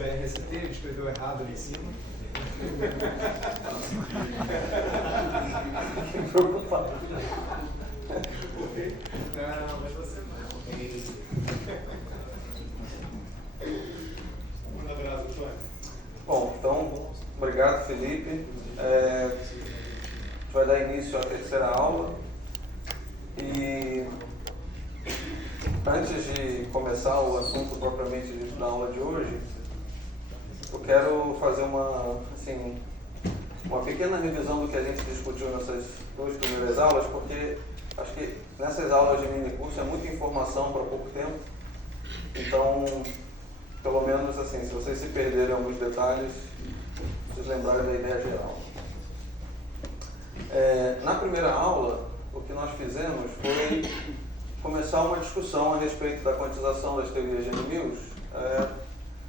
BRST, ele escreveu errado ali em cima. Preocupado. Não, mas você não. Um abraço, Antônio. Bom, então, obrigado, Felipe. A gente vai dar início à terceira aula. E antes de começar o assunto propriamente dito da aula de hoje, eu quero fazer uma pequena revisão do que a gente discutiu nessas duas primeiras aulas, porque acho que nessas aulas de mini curso é muita informação para pouco tempo. Então, pelo menos assim, se vocês se perderem alguns detalhes, vocês lembrarem da ideia geral. Na primeira aula, o que nós fizemos foi começar uma discussão a respeito da quantização das teorias de N-Mills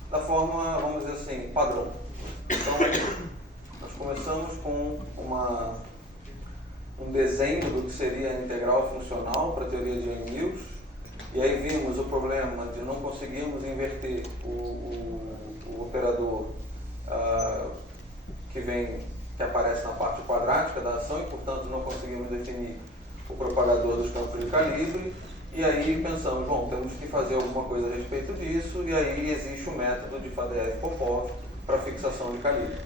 da forma, vamos dizer assim, padrão. Então, nós começamos com um desenho do que seria a integral funcional para a teoria de N-Mills, e aí vimos o problema de não conseguirmos inverter o operador que aparece na parte quadrática da ação, e portanto não conseguimos definir o propagador dos campos de calibre. E aí pensamos, bom, temos que fazer alguma coisa a respeito disso, e aí existe o método de Fadeev-Popov para fixação de calibre.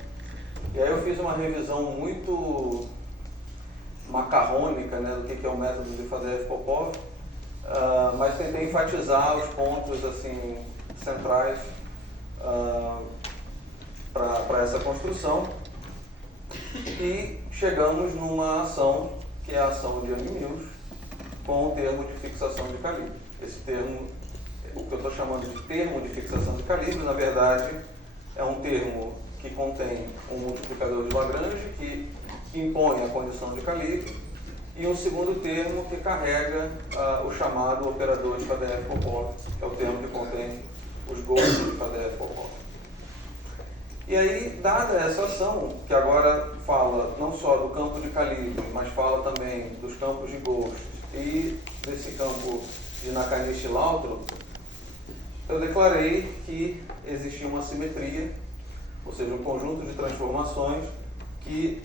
E aí eu fiz uma revisão muito macarrônica, né, do que é o método de Fadeev-Popov, mas tentei enfatizar os pontos assim, centrais para essa construção, e chegamos numa ação, que é a ação de Young-Mills, com o termo de fixação de calibre. Esse termo, o que eu estou chamando de termo de fixação de calibre, na verdade, é um termo que contém um multiplicador de Lagrange, que impõe a condição de calibre, e um segundo termo que carrega o chamado operador de Fadeev-Popov, que é o termo que contém os gols de Fadeev-Popov. E aí, dada essa ação, que agora fala não só do campo de calibre, mas fala também dos campos de Gauss e desse campo de Nakanishi-Lautner, eu declarei que existia uma simetria, ou seja, um conjunto de transformações que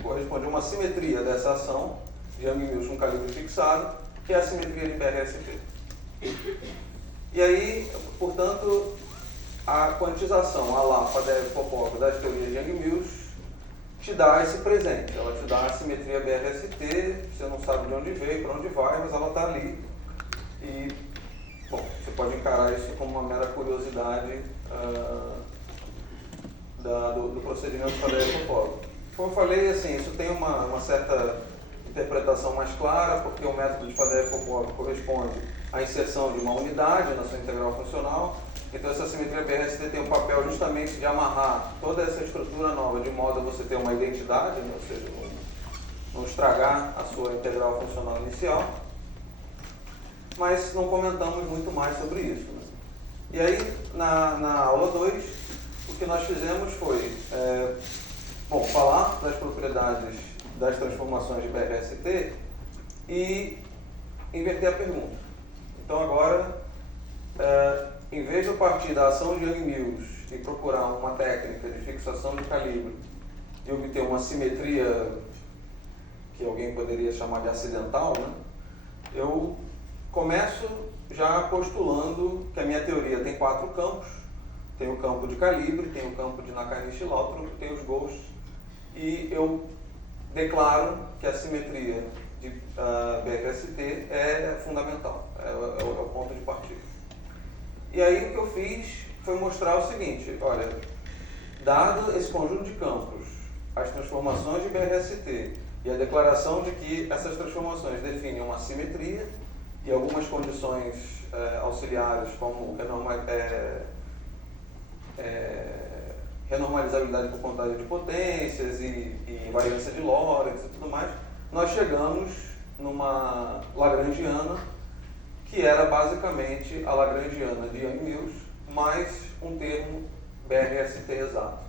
corresponde a uma simetria dessa ação de Young-Mills com calibre fixado, que é a simetria de BRST. E aí, portanto, a quantização a lá Fadeev-Popov das teorias de Young-Mills te dá esse presente. Ela te dá a simetria BRST, você não sabe de onde veio, para onde vai, mas ela está ali. E, bom, você pode encarar isso como uma mera curiosidade do procedimento Fadeev-Popov. Como eu falei, assim, isso tem uma certa interpretação mais clara, porque o método de Fadeev-Popov corresponde à inserção de uma unidade na sua integral funcional. Então essa simetria BRST tem o papel justamente de amarrar toda essa estrutura nova de modo a você ter uma identidade, né? Ou seja, não estragar a sua integral funcional inicial. Mas não comentamos muito mais sobre isso, né? E aí, na aula 2, o que nós fizemos foi falar das propriedades das transformações de BRST e inverter a pergunta. Então agora, em vez de eu partir da ação de Young-Mills e procurar uma técnica de fixação de calibre e obter uma simetria que alguém poderia chamar de acidental, né, eu começo já postulando que a minha teoria tem 4 campos. Tem o campo de calibre, tem o campo de Nakanishi-Lautner, tem os Gauss, e eu declaro que a simetria de BRST é fundamental, é o ponto de partida. E aí o que eu fiz foi mostrar o seguinte, olha, dado esse conjunto de campos, as transformações de BRST e a declaração de que essas transformações definem uma simetria e algumas condições auxiliares como renormalizabilidade por contagem de potências e variância de Lorentz e tudo mais, nós chegamos numa lagrangiana que era basicamente a lagrangiana de Young-Mills mais um termo BRST exato.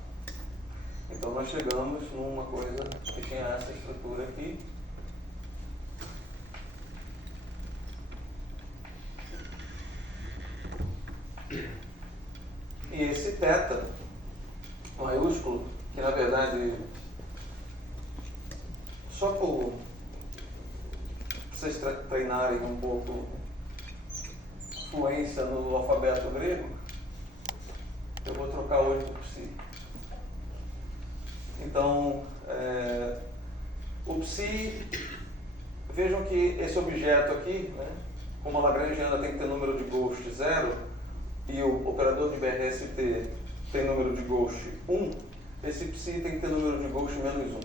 Então nós chegamos numa coisa que tinha essa estrutura aqui. E esse θ maiúsculo, que na verdade, só por vocês treinarem um pouco fluência no alfabeto grego, eu vou trocar hoje por psi. Então, o psi, vejam que esse objeto aqui, né, como a lagrangiana tem que ter número de Ghost 0 e o operador de BRST tem número de Ghost 1, esse psi tem que ter número de Ghost menos 1.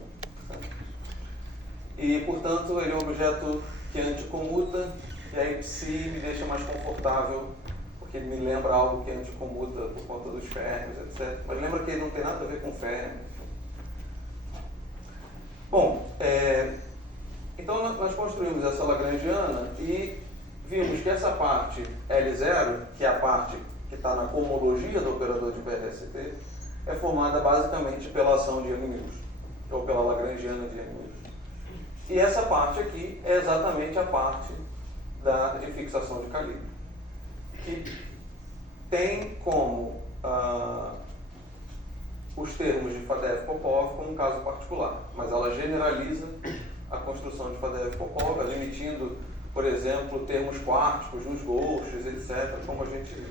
E, portanto, ele é um objeto que anticomuta, e aí psi me deixa mais confortável, porque ele me lembra algo que anticomuta por conta dos férmios, etc. Mas lembra que ele não tem nada a ver com férmio. Bom, então nós construímos essa lagrangiana e vimos que essa parte L0, que é a parte que está na cohomologia do operador de BRST, é formada basicamente pela ação de Yang-Mills, ou pela lagrangiana de Yang-Mills. E essa parte aqui é exatamente a parte de fixação de calibre, que tem como os termos de Fadeev-Popov como um caso particular, mas ela generaliza a construção de Fadeev-Popov, admitindo, por exemplo, termos quárticos nos ghosts, etc., como a gente viu.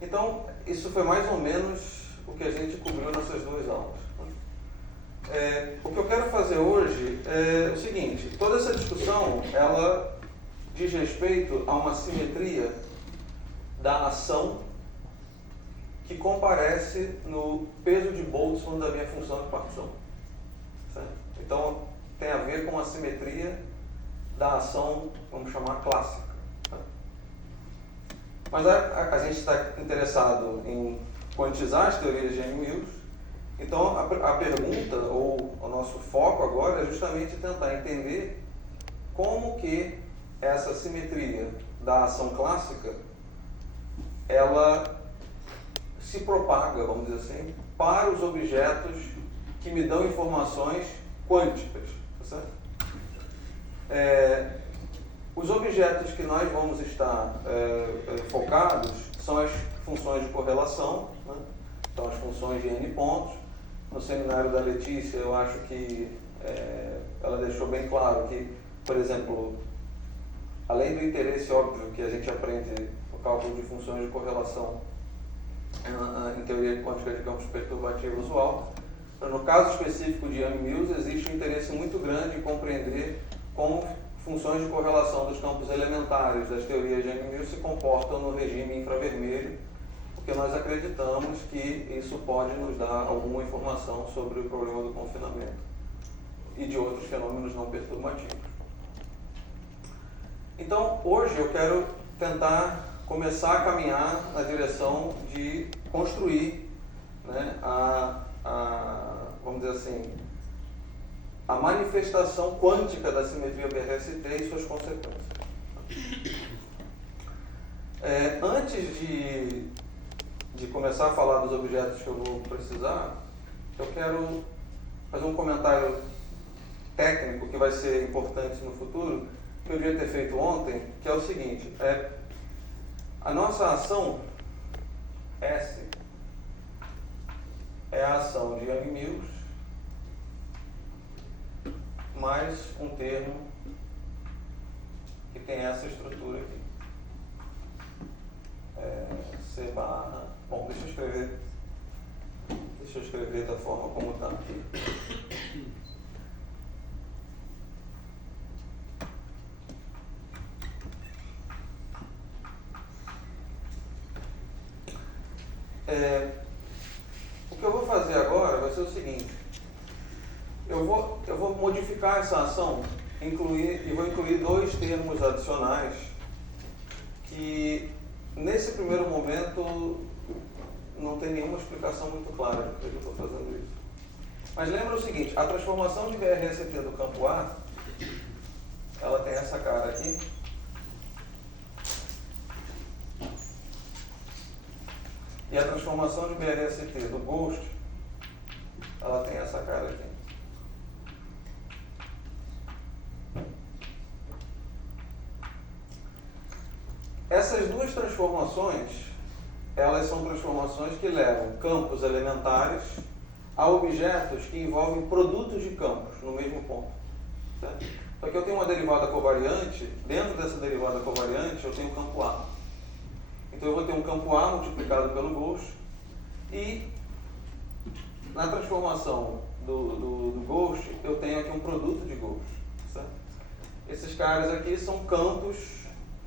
Então, isso foi mais ou menos o que a gente cobriu nessas duas aulas. O que eu quero fazer hoje é o seguinte: toda essa discussão, ela diz respeito a uma simetria da ação que comparece no peso de Boltzmann da minha função de partição. Certo? Então, tem a ver com a simetria da ação, vamos chamar, clássica. Certo? Mas a gente está interessado em quantizar as teorias de Yang-Mills. Então, a pergunta, ou o nosso foco agora, é justamente tentar entender como que essa simetria da ação clássica, ela se propaga, vamos dizer assim, para os objetos que me dão informações quânticas. Tá certo? Os objetos que nós vamos estar focados são as funções de correlação, né? Então, as funções de n pontos. No seminário da Letícia, eu acho que ela deixou bem claro que, por exemplo, além do interesse óbvio que a gente aprende no cálculo de funções de correlação em teoria quântica de campos perturbativos usual, no caso específico de Yang-Mills, existe um interesse muito grande em compreender como funções de correlação dos campos elementares das teorias de Yang-Mills se comportam no regime infravermelho, porque nós acreditamos que isso pode nos dar alguma informação sobre o problema do confinamento e de outros fenômenos não perturbativos. Então, hoje eu quero tentar começar a caminhar na direção de construir, né, vamos dizer assim, a manifestação quântica da simetria BRST e suas consequências. Antes de começar a falar dos objetos que eu vou precisar, eu quero fazer um comentário técnico que vai ser importante no futuro, que eu devia ter feito ontem, que é o seguinte: a nossa ação S é a ação de Yang-Mills mais um termo que tem essa estrutura aqui. C barra... Bom, deixa eu escrever da forma como está aqui. O que eu vou fazer agora vai ser o seguinte: eu vou modificar essa ação e vou incluir dois termos adicionais que, nesse primeiro momento, não tem nenhuma explicação muito clara de por que eu estou fazendo isso. Mas lembra o seguinte: a transformação de BRST do campo A, ela tem essa cara aqui. E a transformação de BRST do Ghost, ela tem essa cara aqui. Essas duas transformações, elas são transformações que levam campos elementares a objetos que envolvem produtos de campos no mesmo ponto. Certo? Só que eu tenho uma derivada covariante, dentro dessa derivada covariante eu tenho o campo A. Então eu vou ter um campo A multiplicado pelo Gauss e na transformação do Gauss eu tenho aqui um produto de Gauss. Certo? Esses caras aqui são campos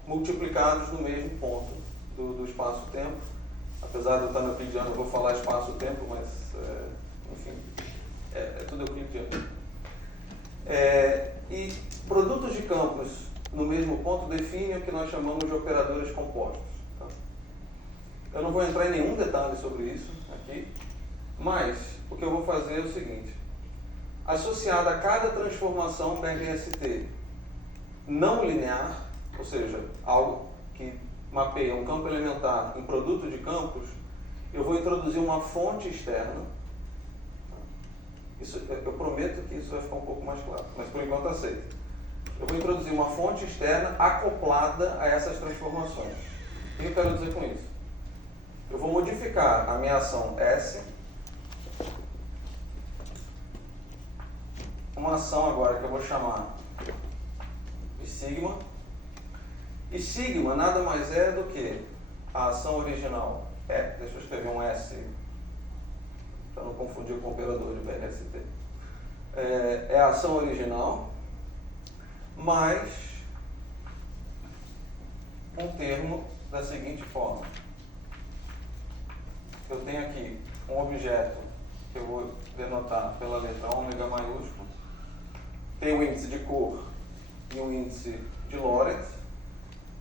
multiplicados no mesmo ponto do espaço-tempo. Apesar de eu estar no euclidiano, eu vou falar espaço-tempo, mas enfim, é tudo euclidiano. E produtos de campos no mesmo ponto definem o que nós chamamos de operadores compostos. Tá? Eu não vou entrar em nenhum detalhe sobre isso aqui, mas o que eu vou fazer é o seguinte: associada a cada transformação BRST não linear, ou seja, algo que mapeia um campo elementar em produto de campos, eu vou introduzir uma fonte externa. Isso, eu prometo que isso vai ficar um pouco mais claro, mas por enquanto aceito. Eu vou introduzir uma fonte externa acoplada a essas transformações. O que eu quero dizer com isso? Eu vou modificar a minha ação S, uma ação agora que eu vou chamar de sigma. E sigma nada mais é do que a ação original. Deixa eu escrever um S para não confundir com o operador de BRST. É a ação original mais um termo da seguinte forma. Eu tenho aqui um objeto que eu vou denotar pela letra ômega maiúsculo. Tem um índice de cor e um índice de Lorentz.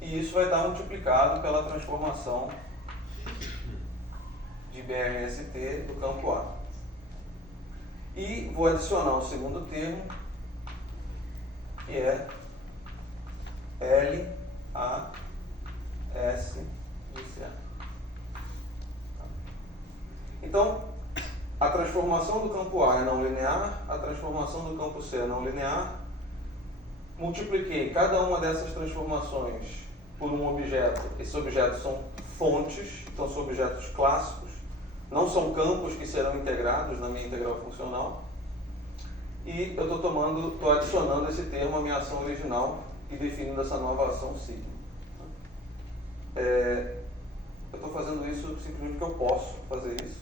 E isso vai estar multiplicado pela transformação de BRST do campo A. E vou adicionar um segundo termo, que é LAS de CA. Então, a transformação do campo A é não linear, a transformação do campo C é não linear. Multipliquei cada uma dessas transformações por um objeto. Esses objetos são fontes, então são objetos clássicos, não são campos que serão integrados na minha integral funcional. E eu estou adicionando esse termo à minha ação original e definindo essa nova ação sigma. Eu estou fazendo isso simplesmente porque eu posso fazer isso,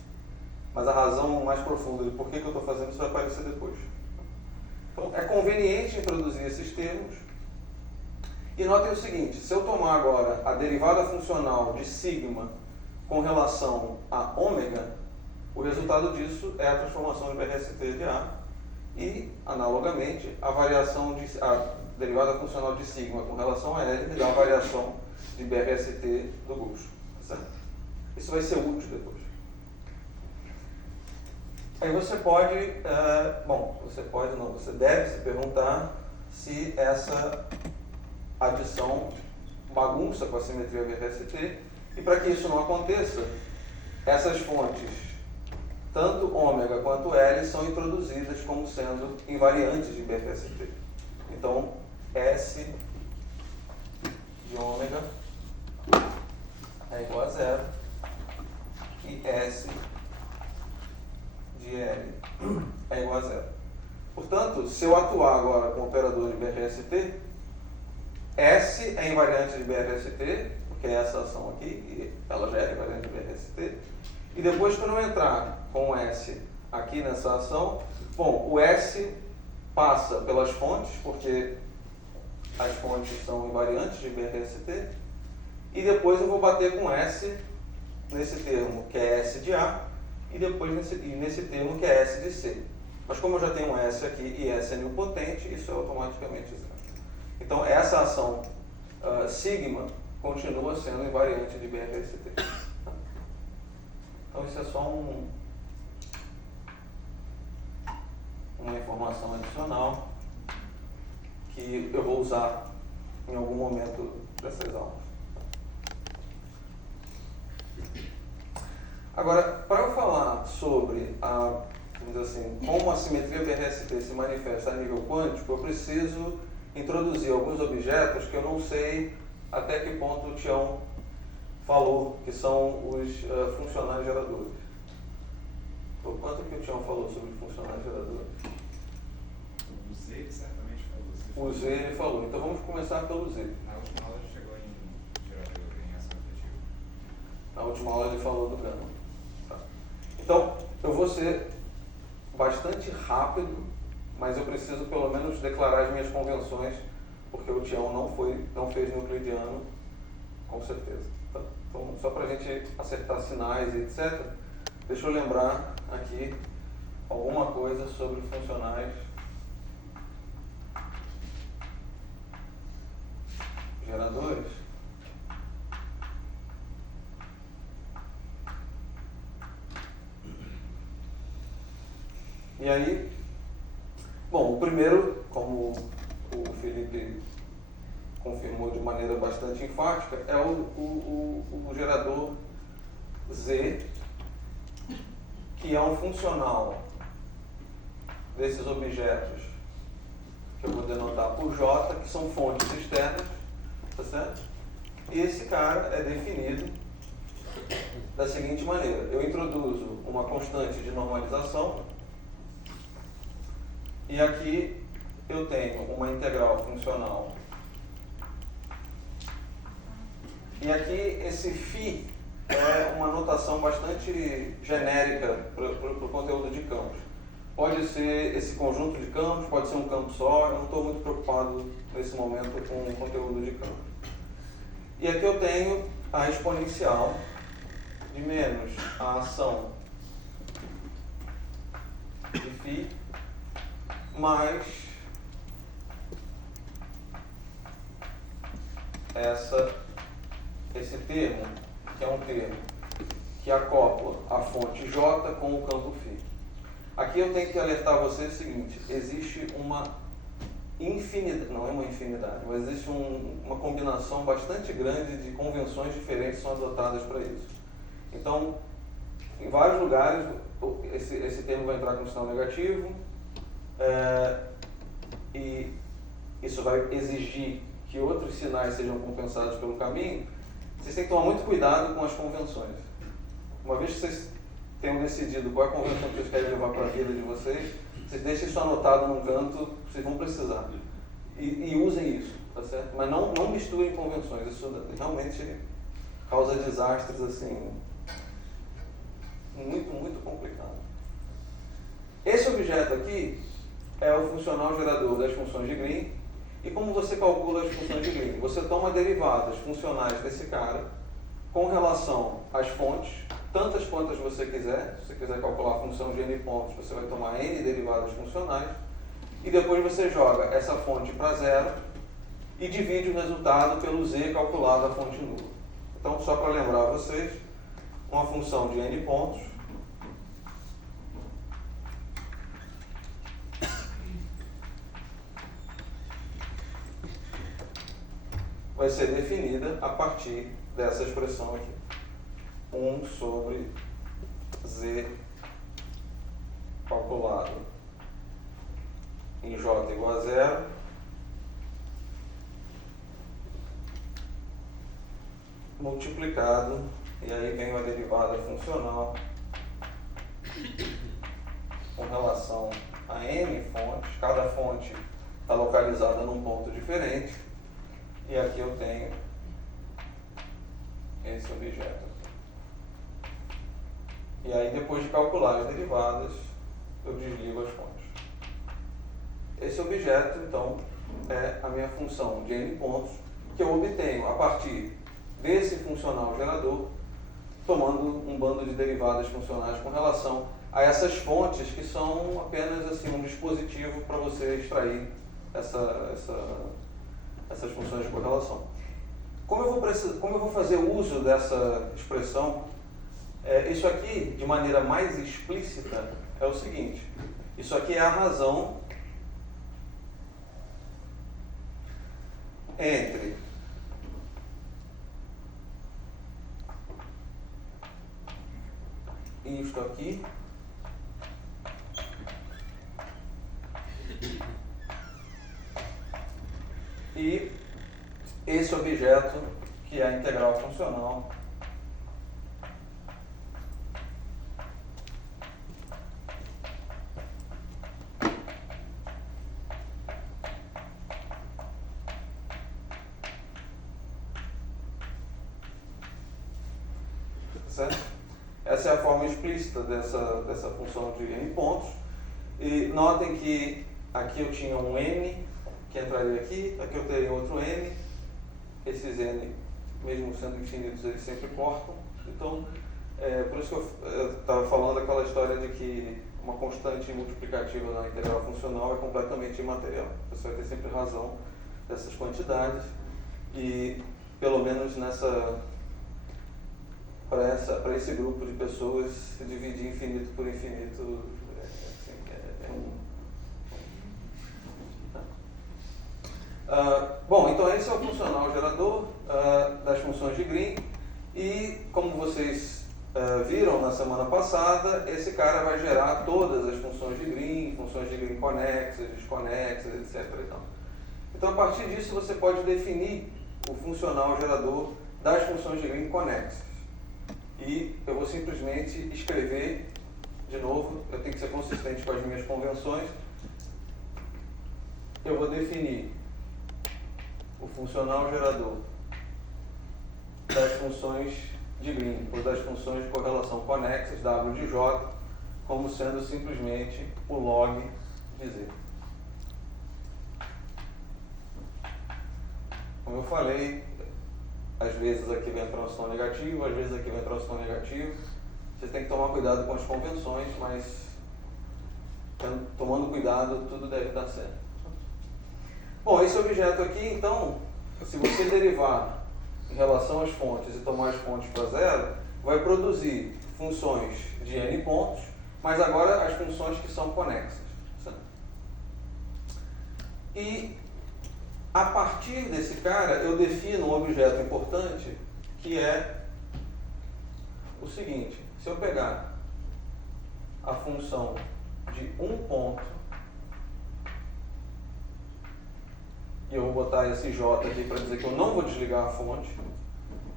mas a razão mais profunda de por que eu estou fazendo isso vai aparecer depois. Então, é conveniente introduzir esses termos. E notem o seguinte: se eu tomar agora a derivada funcional de sigma com relação a ômega, o resultado disso é a transformação de BRST de A e, analogamente, a derivada funcional de sigma com relação a L me dá a variação de BRST do Gauss. Certo? Isso vai ser útil depois. Aí você você deve se perguntar se essa adição bagunça com a simetria BRST, e para que isso não aconteça, essas fontes, tanto ômega quanto L, são introduzidas como sendo invariantes de BRST. Então, S de ômega é igual a zero e S de L é igual a zero. Portanto, se eu atuar agora com o operador de BRST, S é invariante de BRST, porque é essa ação aqui, e ela já é invariante de BRST. E depois, quando eu entrar com o S aqui nessa ação, o S passa pelas fontes, porque as fontes são invariantes de BRST, e depois eu vou bater com S nesse termo, que é S de A, e depois nesse termo, que é S de C. Mas como eu já tenho um S aqui e S é nilpotente, isso é automaticamente zero. Então, essa ação sigma continua sendo invariante de BRST. Então, isso é só uma informação adicional que eu vou usar em algum momento dessas aulas. Agora, para eu falar sobre vamos dizer assim, como a simetria BRST se manifesta a nível quântico, eu preciso introduzir alguns objetos que eu não sei até que ponto o Tião falou, que são os funcionais geradores. Por quanto que o Tião falou sobre funcionais geradores? O Z ele certamente falou. O Z ele falou. Então vamos começar pelo Z. Na última aula ele chegou em gerador, em ação efetiva. Na última aula ele falou do gama. Tá. Então, eu vou ser bastante rápido, mas eu preciso pelo menos declarar as minhas convenções, porque o Tião não fez no euclidiano, com certeza. Tá? Então, só para a gente acertar sinais e etc., deixa eu lembrar aqui alguma coisa sobre funcionais geradores. E aí, bom, o primeiro, como o Felipe confirmou de maneira bastante enfática, é o gerador Z, que é um funcional desses objetos que eu vou denotar por J, que são fontes externas, tá certo? E esse cara é definido da seguinte maneira: eu introduzo uma constante de normalização e aqui eu tenho uma integral funcional. E aqui esse φ é uma notação bastante genérica para o conteúdo de campos. Pode ser esse conjunto de campos, pode ser um campo só, eu não estou muito preocupado nesse momento com o conteúdo de campos. E aqui eu tenho a exponencial de menos a ação de φ mais esse termo, que é um termo que acopla a fonte J com o campo φ. Aqui eu tenho que alertar você o seguinte: existe uma infinidade, não é uma infinidade, mas existe uma combinação bastante grande de convenções diferentes que são adotadas para isso. Então, em vários lugares, esse termo vai entrar com sinal negativo, e isso vai exigir que outros sinais sejam compensados pelo caminho. Vocês têm que tomar muito cuidado com as convenções. Uma vez que vocês tenham decidido qual é a convenção que vocês querem levar para a vida de vocês, vocês deixem isso anotado num canto, vocês vão precisar. E usem isso, tá certo? Mas não misturem convenções, isso realmente causa desastres assim, muito, muito complicado. Esse objeto aqui é o funcional gerador das funções de Green. E como você calcula as funções de Green? Você toma derivadas funcionais desse cara com relação às fontes, tantas quantas você quiser. Se você quiser calcular a função de n pontos, você vai tomar n derivadas funcionais. E depois você joga essa fonte para zero e divide o resultado pelo z calculado à fonte nula. Então, só para lembrar vocês, uma função de n pontos vai ser definida a partir dessa expressão aqui. 1 sobre z calculado em j igual a zero multiplicado, e aí vem uma derivada funcional com relação a n fontes. Cada fonte está localizada num ponto diferente. E aqui eu tenho esse objeto. E aí, depois de calcular as derivadas, eu desligo as fontes. Esse objeto, então, é a minha função de n pontos, que eu obtenho a partir desse funcional gerador, tomando um bando de derivadas funcionais com relação a essas fontes, que são apenas assim, um dispositivo para você extrair essas funções de correlação. Como eu vou fazer uso dessa expressão? Isso aqui, de maneira mais explícita, é o seguinte: isso aqui é a razão entre isto aqui e esse objeto, que é a integral funcional certo? Essa é a forma explícita dessa função de n pontos. E notem que aqui eu tinha um n que entraria aqui eu teria outro n. Esses n, mesmo sendo infinitos, eles sempre cortam. Então, por isso que eu estava falando aquela história de que uma constante multiplicativa na integral funcional é completamente imaterial. Você vai ter sempre razão dessas quantidades e, pelo menos para esse grupo de pessoas, dividir infinito por infinito bom, então esse é o funcional gerador das funções de Green e, como vocês viram na semana passada, esse cara vai gerar todas as funções de Green conexas, desconexas, etc. Então, a partir disso, você pode definir o funcional gerador das funções de Green conexas. E eu vou simplesmente escrever, de novo, eu tenho que ser consistente com as minhas convenções. Eu vou definir o funcional gerador das funções de Green, ou das funções de correlação conexas, W de J, como sendo simplesmente o log de Z. Como eu falei, às vezes aqui vem transição negativa, às vezes aqui vem transição negativa. Você tem que tomar cuidado com as convenções, mas tomando cuidado, tudo deve dar certo. Bom, esse objeto aqui, então, se você derivar em relação às fontes e tomar as fontes para zero, vai produzir funções de n pontos, mas agora as funções que são conexas. Certo? E a partir desse cara, eu defino um objeto importante que é o seguinte: se eu pegar a função de um ponto e eu vou botar esse j aqui para dizer que eu não vou desligar a fonte,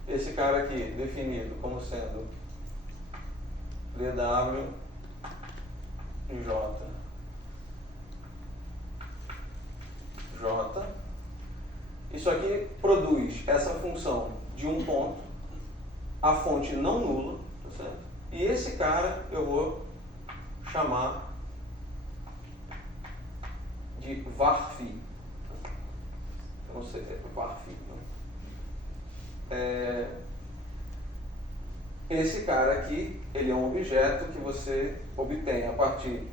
esse cara aqui definido como sendo dw de j, isso aqui produz essa função de um ponto, a fonte não nula, tá certo? E esse cara eu vou chamar de varphi. Eu não sei, varphi. Esse cara aqui, ele é um objeto que você obtém a partir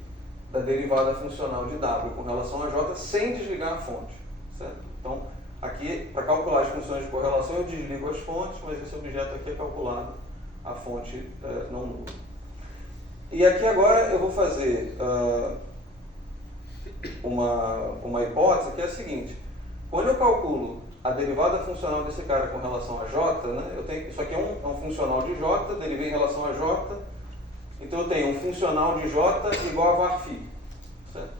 da derivada funcional de W com relação a J sem desligar a fonte, certo? Então, aqui, para calcular as funções de correlação, eu desligo as fontes, mas esse objeto aqui é calculado a fonte não nula. E aqui agora eu vou fazer uma hipótese que é a seguinte: quando eu calculo a derivada funcional desse cara com relação a J, né, isso aqui é um funcional de J, derivei em relação a J, então eu tenho um funcional de J igual a varphi. Certo?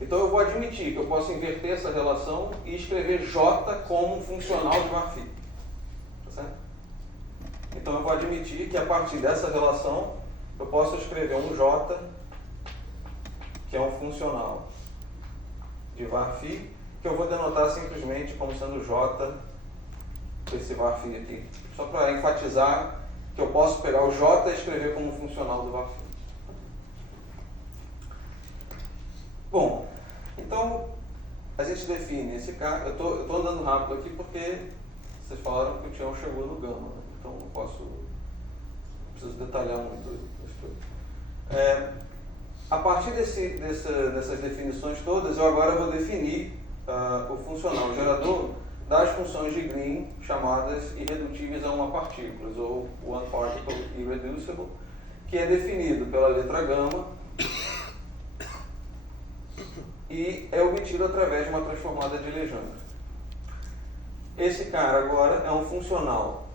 Então eu vou admitir que eu posso inverter essa relação e escrever J como um funcional de varphi. Tá certo? Então eu vou admitir que a partir dessa relação eu posso escrever um J que é um funcional de varphi, que eu vou denotar simplesmente como sendo J, esse varphi aqui, só para enfatizar que eu posso pegar o J e escrever como funcional do varphi. Bom, então a gente define esse cara. Eu tô andando rápido aqui porque vocês falaram que o Tião chegou no gama, né? Então não preciso detalhar muito as coisas. A partir dessas definições todas, eu agora vou definir o funcional gerador das funções de Green chamadas irredutíveis a uma partícula, ou one particle irreducible, que é definido pela letra gama e é obtido através de uma transformada de Legendre. Esse cara agora é um funcional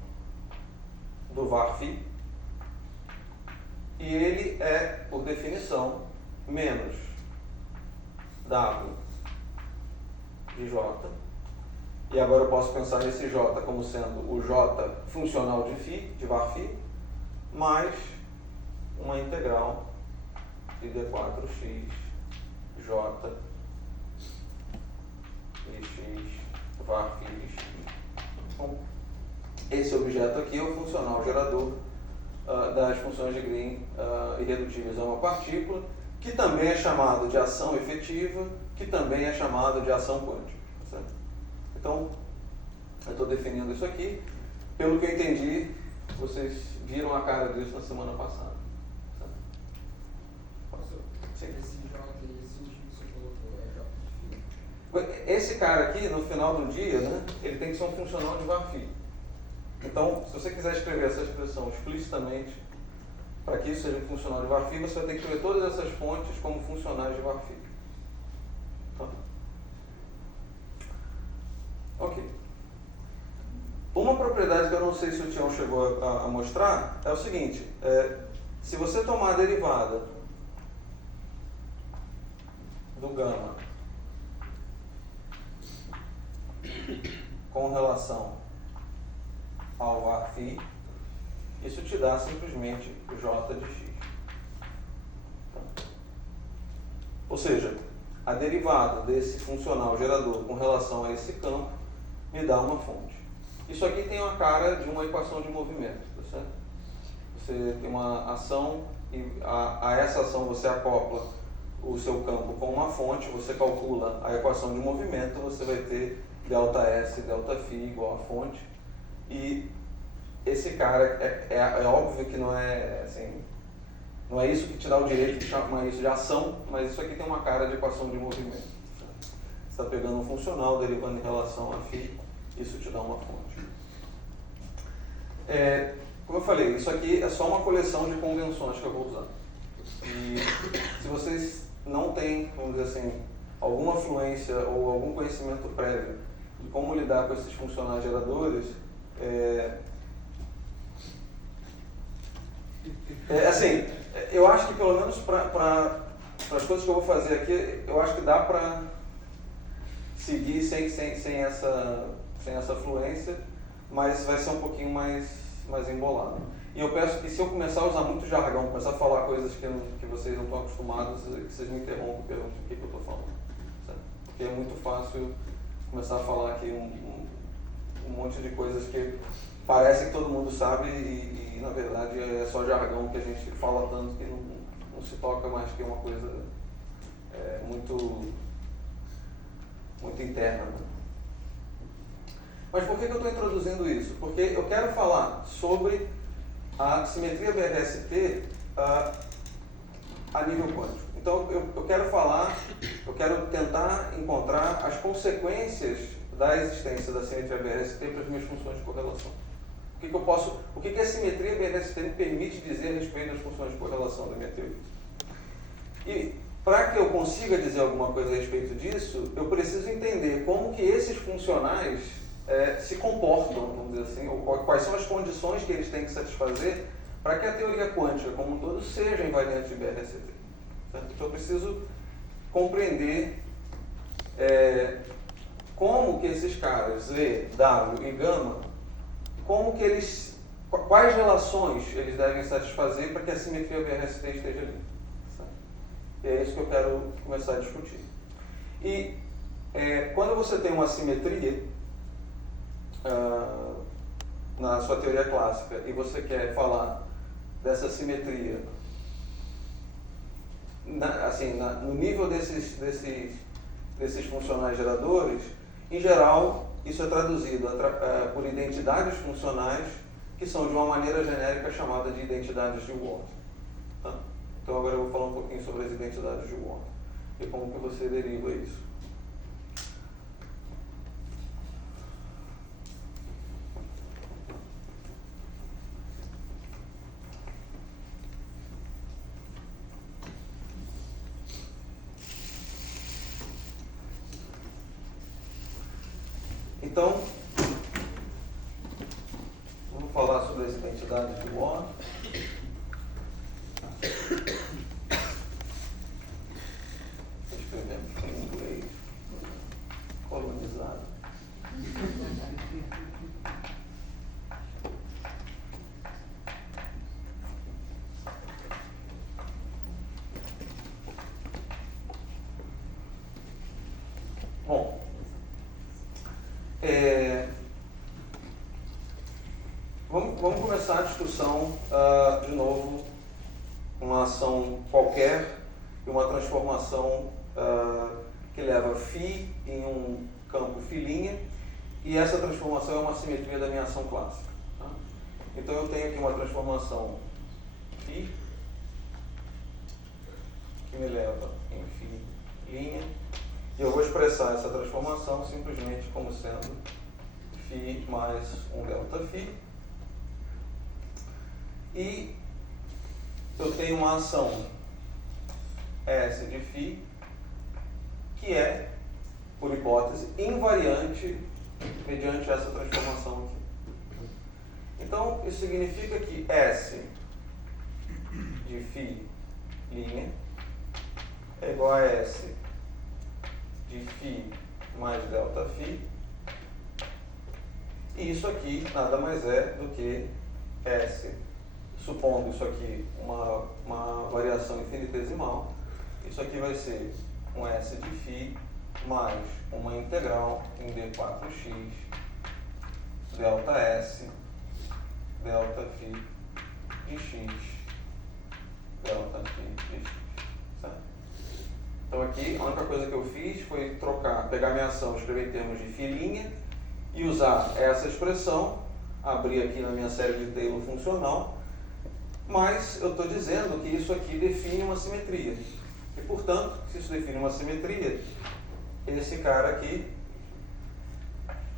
do varphi e ele é, por definição, menos W de J. E agora eu posso pensar nesse J como sendo o J funcional de varphi, mais uma integral de D4x J e x varphi de x. Bom, esse objeto aqui é o funcional gerador das funções de Green irredutíveis a uma partícula, que também é chamado de ação efetiva, que também é chamado de ação quântica. Certo? Então, eu estou definindo isso aqui. Pelo que eu entendi, vocês viram a cara disso na semana passada. Certo? Sim. Esse J, esse último que você colocou, é J de φ? Esse cara aqui, no final do dia, né, ele tem que ser um funcional de var-φ. Então, se você quiser escrever essa expressão explicitamente, para que isso seja um funcional de var-φ, você vai ter que escrever todas essas fontes como funcionais de var-φ. Tá? Ok. Uma propriedade que eu não sei se o Tião chegou a mostrar é o seguinte: se você tomar a derivada do gama com relação ao var-φ, isso te dá simplesmente J de x. Ou seja, a derivada desse funcional gerador com relação a esse campo me dá uma fonte. Isso aqui tem uma cara de uma equação de movimento, tá certo? Você tem uma ação e a essa ação você acopla o seu campo com uma fonte, você calcula a equação de movimento, você vai ter ΔS, Δφ igual a fonte. E esse cara, é óbvio que não é assim, não é isso que te dá o direito de chamar isso de ação, mas isso aqui tem uma cara de equação de movimento. Você está pegando um funcional, derivando em relação a φ, isso te dá uma fonte. Como eu falei, isso aqui é só uma coleção de convenções que eu vou usar. E se vocês não têm, vamos dizer assim, alguma fluência ou algum conhecimento prévio de como lidar com esses funcionais geradores, assim, eu acho que pelo menos para as coisas que eu vou fazer aqui, eu acho que dá para seguir sem essa fluência, mas vai ser um pouquinho mais embolado. E eu peço que se eu começar a usar muito jargão, começar a falar coisas que vocês não estão acostumados, que vocês me interrompam e perguntem o que eu estou falando. Certo? Porque é muito fácil começar a falar aqui um monte de coisas que parece que todo mundo sabe e na verdade é só jargão que a gente fala tanto que não se toca mais, que é uma coisa muito interna. Né? Mas por que eu estou introduzindo isso? Porque eu quero falar sobre a simetria BRST a nível quântico. Então eu quero tentar encontrar as consequências da existência da simetria BRST para as minhas funções de correlação. O que a simetria BRST me permite dizer a respeito das funções de correlação da minha teoria? E para que eu consiga dizer alguma coisa a respeito disso, eu preciso entender como que esses funcionais se comportam, vamos dizer assim, ou quais são as condições que eles têm que satisfazer para que a teoria quântica como um todo seja invariante de BRST. Certo? Então eu preciso compreender como que esses caras, Z, W e gama, quais relações eles devem satisfazer para que a simetria BRST esteja ali. Certo? E é isso que eu quero começar a discutir. E quando você tem uma simetria na sua teoria clássica e você quer falar dessa simetria no nível desses funcionais geradores, em geral isso é traduzido por identidades funcionais que são de uma maneira genérica chamada de identidades de Ward. Tá? Então agora eu vou falar um pouquinho sobre as identidades de Ward e como que você deriva isso. Então, vamos falar sobre as identidades de Ward. Escrevemos em inglês colonizado. Bom, vamos começar começar a discussão, de novo, uma ação qualquer e uma transformação que leva φ em um campo φ', e essa transformação é uma simetria da minha ação clássica. Tá? Então eu tenho aqui uma transformação φ, que me leva em φ', e eu vou expressar essa transformação simplesmente como sendo φ mais um ΔΦ. E eu tenho uma ação S de φ, que é, por hipótese, invariante mediante essa transformação aqui. Então, isso significa que S de φ' é igual a S de φ mais ΔΦ, e isso aqui nada mais é do que S, supondo isso aqui uma variação infinitesimal, isso aqui vai ser um S de φ mais uma integral em d4x ΔS ΔΦ de x ΔΦ de x. Certo? Então aqui a única coisa que eu fiz foi pegar minha ação, escrever em termos de φ' e usar essa expressão, abrir aqui na minha série de Taylor funcional, mas eu estou dizendo que isso aqui define uma simetria. E, portanto, se isso define uma simetria, esse cara aqui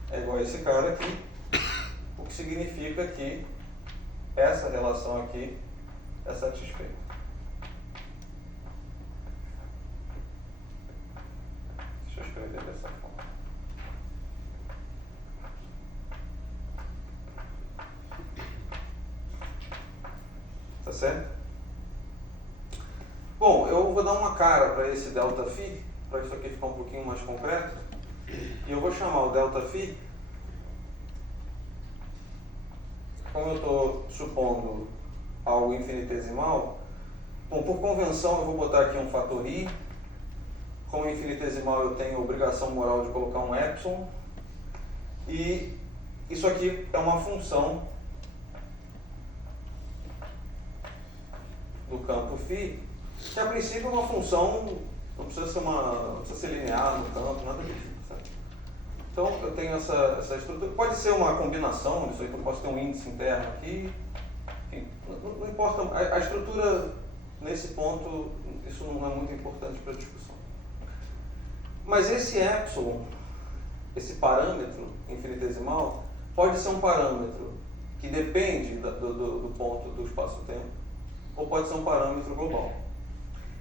é igual a esse cara aqui, o que significa que essa relação aqui é satisfeita. Deixa eu escrever dessa forma. Tá certo? Bom, eu vou dar uma cara para esse ΔΦ, para isso aqui ficar um pouquinho mais concreto. E eu vou chamar o ΔΦ, como eu estou supondo algo infinitesimal, bom, por convenção eu vou botar aqui um fator i. Como infinitesimal eu tenho a obrigação moral de colocar um epsilon. E isso aqui é uma função do campo φ, que a princípio é uma função, não precisa ser linear no campo, nada disso. Certo? Então eu tenho essa estrutura, pode ser uma combinação disso aí, eu posso ter um índice interno aqui, enfim, não importa, a estrutura nesse ponto, isso não é muito importante para a discussão. Mas esse epsilon, esse parâmetro infinitesimal, pode ser um parâmetro que depende do ponto do espaço-tempo, ou pode ser um parâmetro global.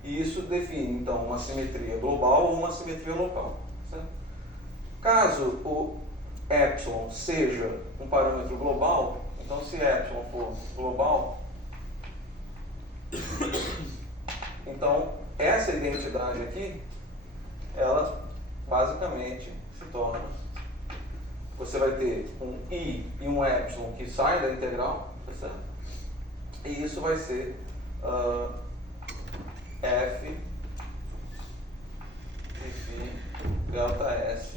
E isso define, então, uma simetria global ou uma simetria local. Certo? Caso o epsilon seja um parâmetro global, então se epsilon for global, então essa identidade aqui, ela basicamente se torna, você vai ter um i e um epsilon que sai da integral, tá certo? E isso vai ser f de φ ΔS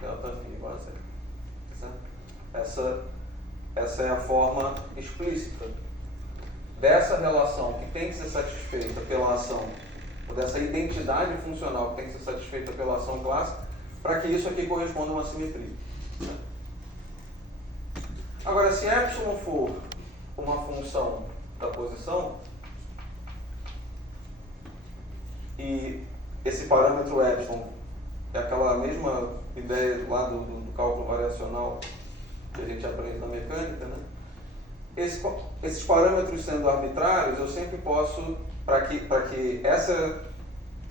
ΔΦ igual a zero. Tá certo? Essa é a forma explícita dessa relação que tem que ser satisfeita pela ação, ou dessa identidade funcional que tem que ser satisfeita pela ação clássica, para que isso aqui corresponda a uma simetria. Agora, se epsilon for uma função da posição, e esse parâmetro epsilon é aquela mesma ideia lá do cálculo variacional que a gente aprende na mecânica, né? Esses parâmetros sendo arbitrários, eu sempre posso, para que essa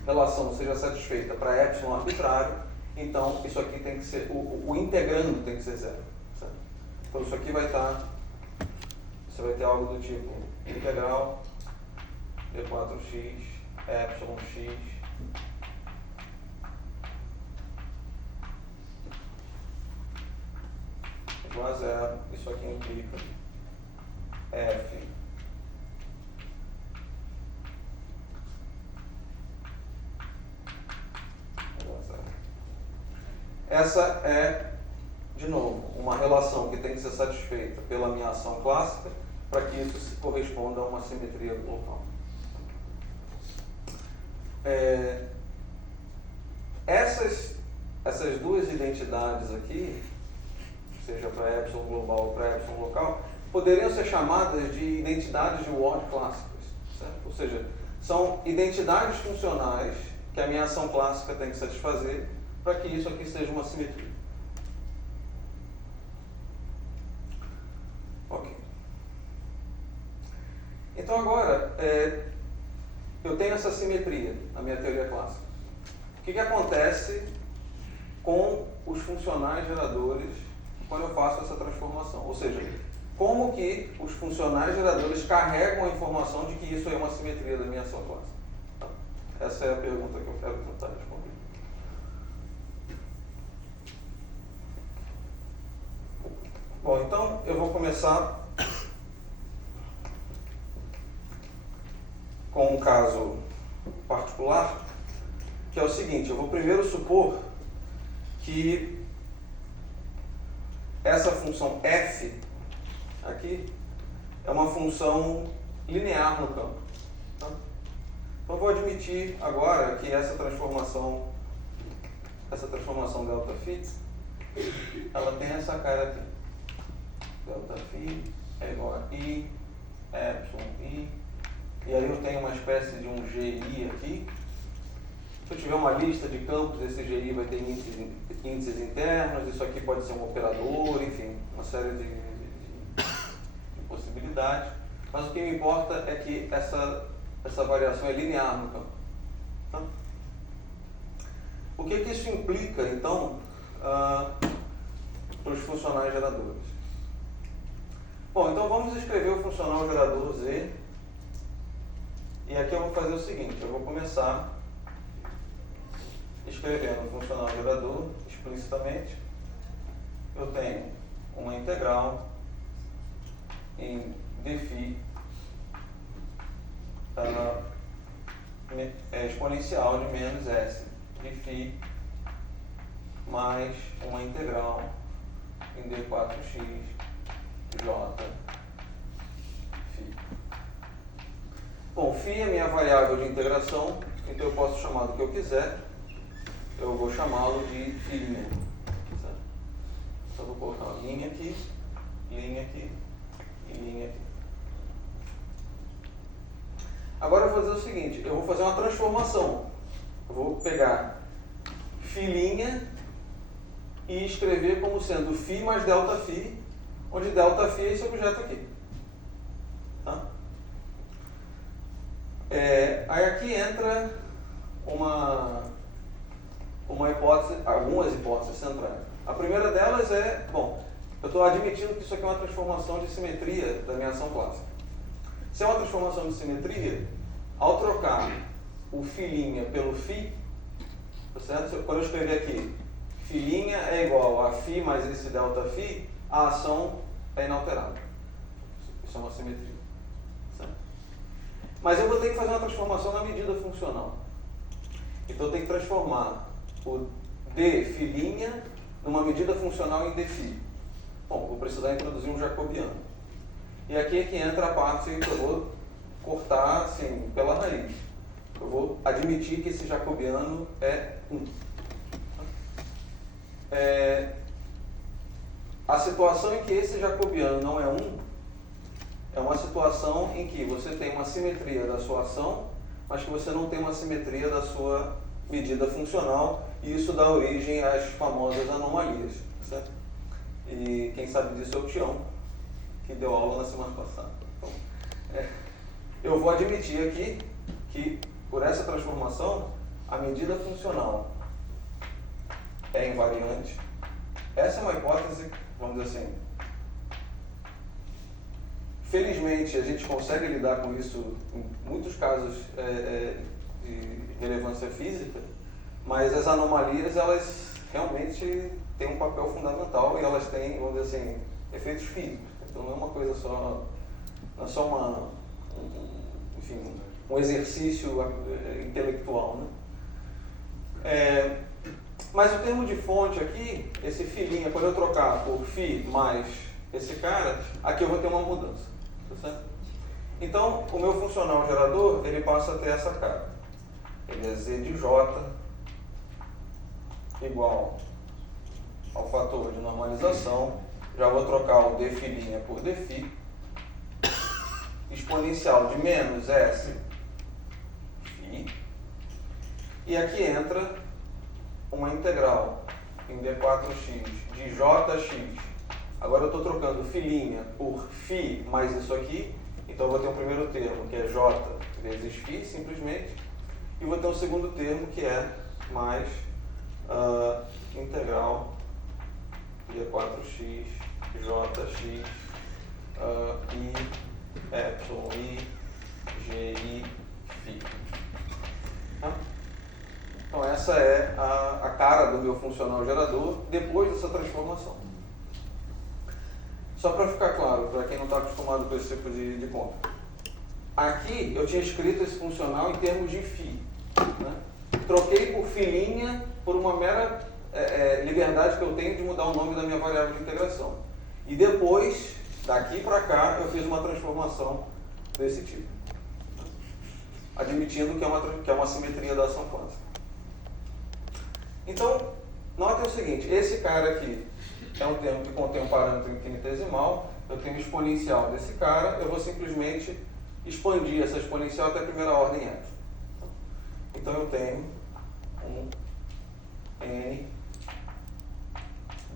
relação seja satisfeita para epsilon arbitrário, então isso aqui tem que ser, o integrando tem que ser zero. Certo? Então isso aqui vai estar, você vai ter algo do tipo integral d4x epsilon x igual a zero. Isso aqui implica f igual a zero. Essa é, de novo, uma relação que tem que ser satisfeita pela minha ação clássica para que isso se corresponda a uma simetria local. Essas duas identidades aqui, seja para epsilon global ou para epsilon local, poderiam ser chamadas de identidades de Ward clássicas, certo? Ou seja, são identidades funcionais que a minha ação clássica tem que satisfazer para que isso aqui seja uma simetria. Ok. Então agora, eu tenho essa simetria na minha teoria clássica. O que acontece com os funcionais geradores quando eu faço essa transformação? Ou seja, como que os funcionais geradores carregam a informação de que isso é uma simetria da minha ação clássica? Tá? Essa é a pergunta que eu quero tentar responder. Bom, então eu vou começar com um caso particular, que é o seguinte: eu vou primeiro supor que essa função f aqui é uma função linear no campo. Tá? Então eu vou admitir agora que essa transformação delta phi, ela tem essa cara aqui. Delta phi é igual a i, epsilon i, e aí eu tenho uma espécie de um GI aqui. Se eu tiver uma lista de campos, esse GI vai ter índices internos, isso aqui pode ser um operador, enfim, uma série de possibilidades. Mas o que me importa é que essa variação é linear no campo. Tá? O que isso implica, então, para os funcionais geradores? Bom, então vamos escrever o funcional gerador Z. E aqui eu vou fazer o seguinte: eu vou começar escrevendo o funcional gerador explicitamente. Eu tenho uma integral em dφ exponencial de menos s dφ mais uma integral em d4x j φ. Bom, φ é minha variável de integração, então eu posso chamar do que eu quiser. Eu vou chamá-lo de φ'. Certo? Então eu vou colocar uma linha aqui e linha aqui. Agora eu vou fazer o seguinte: eu vou fazer uma transformação. Eu vou pegar φ' e escrever como sendo φ mais ΔΦ, onde ΔΦ é esse objeto aqui. Tá? Aí aqui entra uma hipótese, algumas hipóteses centrais. A primeira delas é, bom, eu estou admitindo que isso aqui é uma transformação de simetria da minha ação clássica. Se é uma transformação de simetria, ao trocar o φ' pelo φ, tá certo? Quando eu escrever aqui, φ' é igual a φ mais esse ΔΦ, a ação é inalterável. Isso é uma simetria. Certo? Mas eu vou ter que fazer uma transformação na medida funcional. Então eu tenho que transformar o dφ' numa medida funcional em dφ. Bom, vou precisar introduzir um jacobiano. E aqui é que entra a parte que eu vou cortar assim, pela raiz. Eu vou admitir que esse jacobiano é 1. A situação em que esse jacobiano não é 1 é uma situação em que você tem uma simetria da sua ação, mas que você não tem uma simetria da sua medida funcional, e isso dá origem às famosas anomalias, certo? E quem sabe disso é o Tião, que deu aula na semana passada. Então, eu vou admitir aqui que, por essa transformação, a medida funcional é invariante. Essa é uma hipótese, vamos dizer assim, felizmente a gente consegue lidar com isso em muitos casos de relevância física, mas as anomalias, elas realmente têm um papel fundamental e elas têm, vamos dizer assim, efeitos físicos. Então não é uma coisa só, não é só um exercício intelectual, né? Mas o termo de fonte aqui, esse filinha, quando eu trocar por fi mais esse cara, aqui eu vou ter uma mudança. Tá certo? Então, o meu funcional gerador, ele passa a ter essa cara. Ele é z de j igual ao fator de normalização. Já vou trocar o d filinha por d fi. Exponencial de menos s fi. E aqui entra uma integral em d4x de jx. Agora eu estou trocando filinha por φ mais isso aqui. Então eu vou ter um primeiro termo que é j vezes φ, simplesmente. E vou ter um segundo termo que é mais integral d4x jx i epsilon i gi φ. Tá? Então essa é a cara do meu funcional gerador depois dessa transformação. Só para ficar claro, para quem não está acostumado com esse tipo de conta. Aqui eu tinha escrito esse funcional em termos de φ. Né? Troquei por filinha por uma mera liberdade que eu tenho de mudar o nome da minha variável de integração. E depois, daqui para cá, eu fiz uma transformação desse tipo. Admitindo que é uma simetria da ação quântica. Então, notem o seguinte, esse cara aqui é um termo que contém um parâmetro infinitesimal, eu tenho um exponencial desse cara, eu vou simplesmente expandir essa exponencial até a primeira ordem epsilon. Então eu tenho um n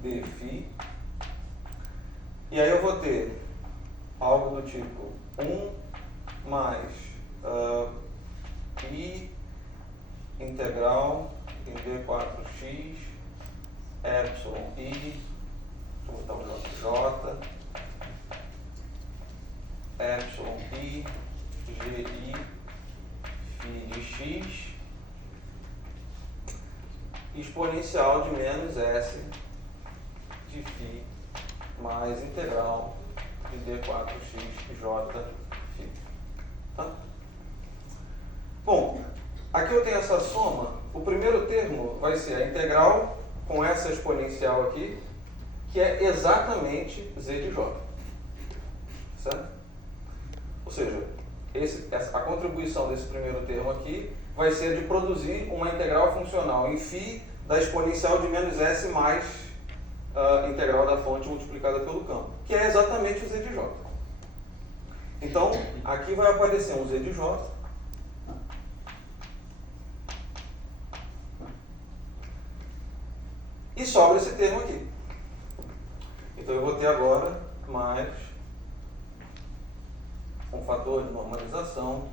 d φ, e aí eu vou ter algo do tipo 1 mais i integral em d4x epsilon i, vou botar um j, epsilon i gi φ de x, exponencial de menos s de φ mais integral de d4x j φ. Tá? Bom, aqui eu tenho essa soma. O primeiro termo vai ser a integral com essa exponencial aqui, que é exatamente z de j. Certo? Ou seja, a contribuição desse primeiro termo aqui vai ser de produzir uma integral funcional em φ da exponencial de menos s mais a integral da fonte multiplicada pelo campo, que é exatamente o z de j. Então, aqui vai aparecer um z de j. E sobra esse termo aqui. Então eu vou ter agora mais um fator de normalização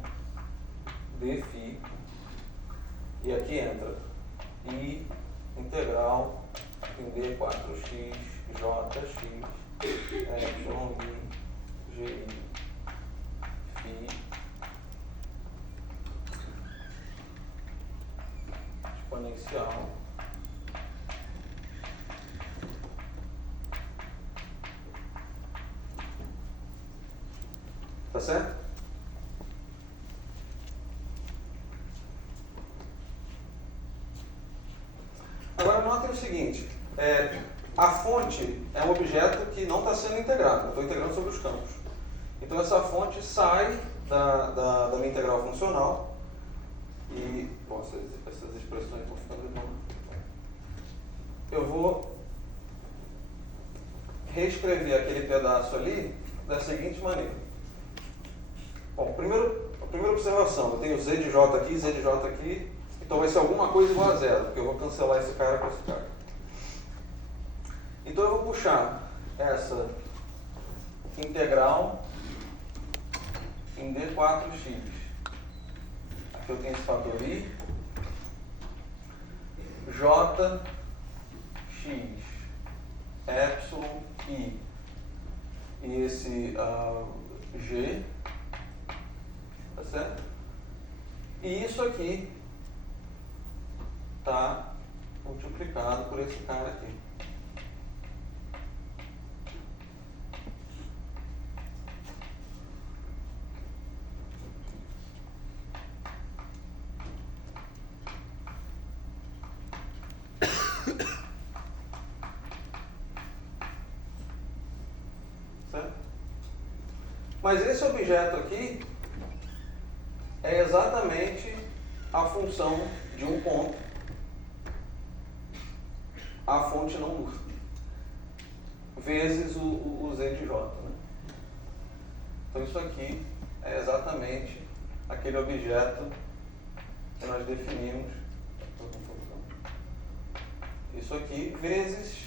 dφ, e aqui entra i integral em d4x jx epsilon i gi φ exponencial tá certo? Agora notem o seguinte, a fonte é um objeto que não está sendo integrado, eu estou integrando sobre os campos. Então essa fonte sai da minha integral funcional e, bom, essas expressões estão ficando de novo. Eu vou reescrever aquele pedaço ali da seguinte maneira. Bom, a primeira observação, eu tenho z de j aqui, então vai ser alguma coisa igual a zero, porque eu vou cancelar esse cara com esse cara. Então eu vou puxar essa integral em d4x. Aqui eu tenho esse fator i, j, x, epsilon, i, e esse g, tá certo? E isso aqui está multiplicado por esse cara aqui. Mas esse objeto aqui é exatamente a função de um ponto, a fonte não nula, vezes o z de j. Né? Então isso aqui é exatamente aquele objeto que nós definimos. Isso aqui vezes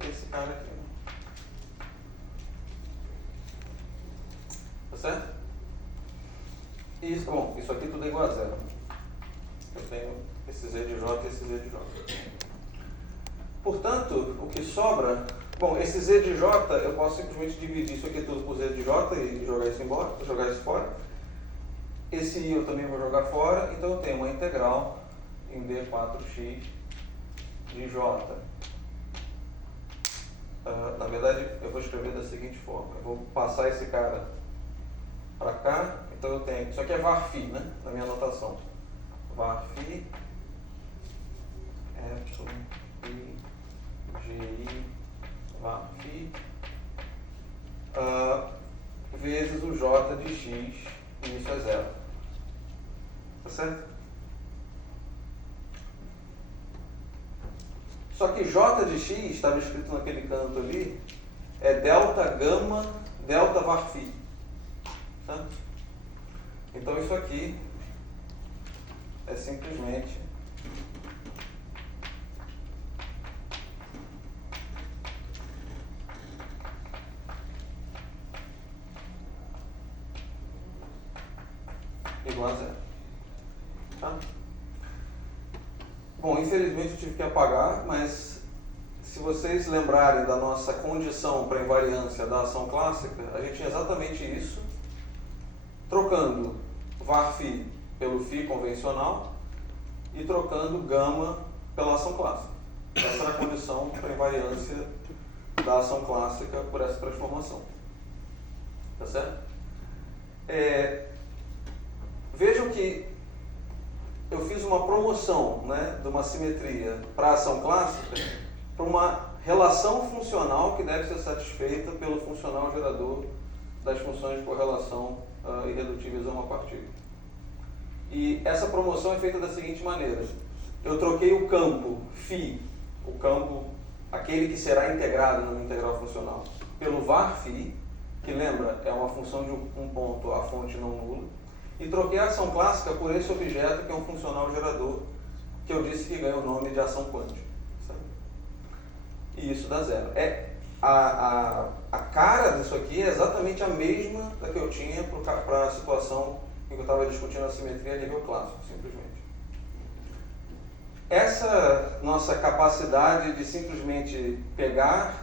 esse cara aqui. Tá certo? Isso, bom, isso aqui tudo é igual a zero. Eu tenho esse z de j e esse z de j. Portanto, o que sobra... Bom, esse z de j, eu posso simplesmente dividir isso aqui tudo por z de j e jogar isso embora, jogar isso fora. Esse i eu também vou jogar fora, então eu tenho uma integral em d4x de j. Na verdade, eu vou escrever da seguinte forma. Eu vou passar esse cara para cá, então eu tenho... Isso aqui é var φ, né? Na minha anotação. Var φ, epsilon, i, gi, var φ, vezes o j de x, e isso é zero. Tá certo? Só que j de x, estava escrito naquele canto ali, é delta gama, delta var φ. Tá? Então isso aqui é simplesmente igual a zero. Tá? Bom, infelizmente eu tive que apagar, mas se vocês lembrarem da nossa condição para invariância da ação clássica, a gente tinha exatamente isso, trocando var φ pelo φ convencional e trocando gama pela ação clássica. Essa era a condição para invariância da ação clássica por essa transformação. Tá certo? Vejam que eu fiz uma promoção, né, de uma simetria para a ação clássica para uma relação funcional que deve ser satisfeita pelo funcional gerador das funções de correlação irredutíveis a uma partícula. E essa promoção é feita da seguinte maneira. Eu troquei o campo φ, o campo, aquele que será integrado na minha integral funcional, pelo var φ, que lembra, é uma função de um ponto, a fonte não nula, e troquei a ação clássica por esse objeto que é um funcional gerador, que eu disse que ganha o nome de ação quântica. Sabe? E isso dá zero. A cara disso aqui é exatamente a mesma da que eu tinha para a situação em que eu estava discutindo a simetria a nível clássico, simplesmente. Essa nossa capacidade de simplesmente pegar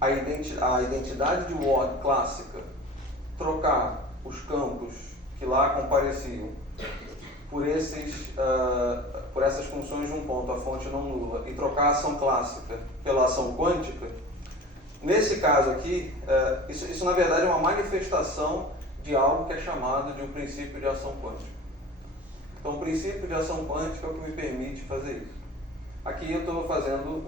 a identidade de Ward clássica, trocar os campos que lá compareciam por essas funções de um ponto, a fonte não nula, e trocar a ação clássica pela ação quântica, nesse caso aqui, isso na verdade é uma manifestação de algo que é chamado de um princípio de ação quântica. Então, o princípio de ação quântica é o que me permite fazer isso. Aqui eu estou fazendo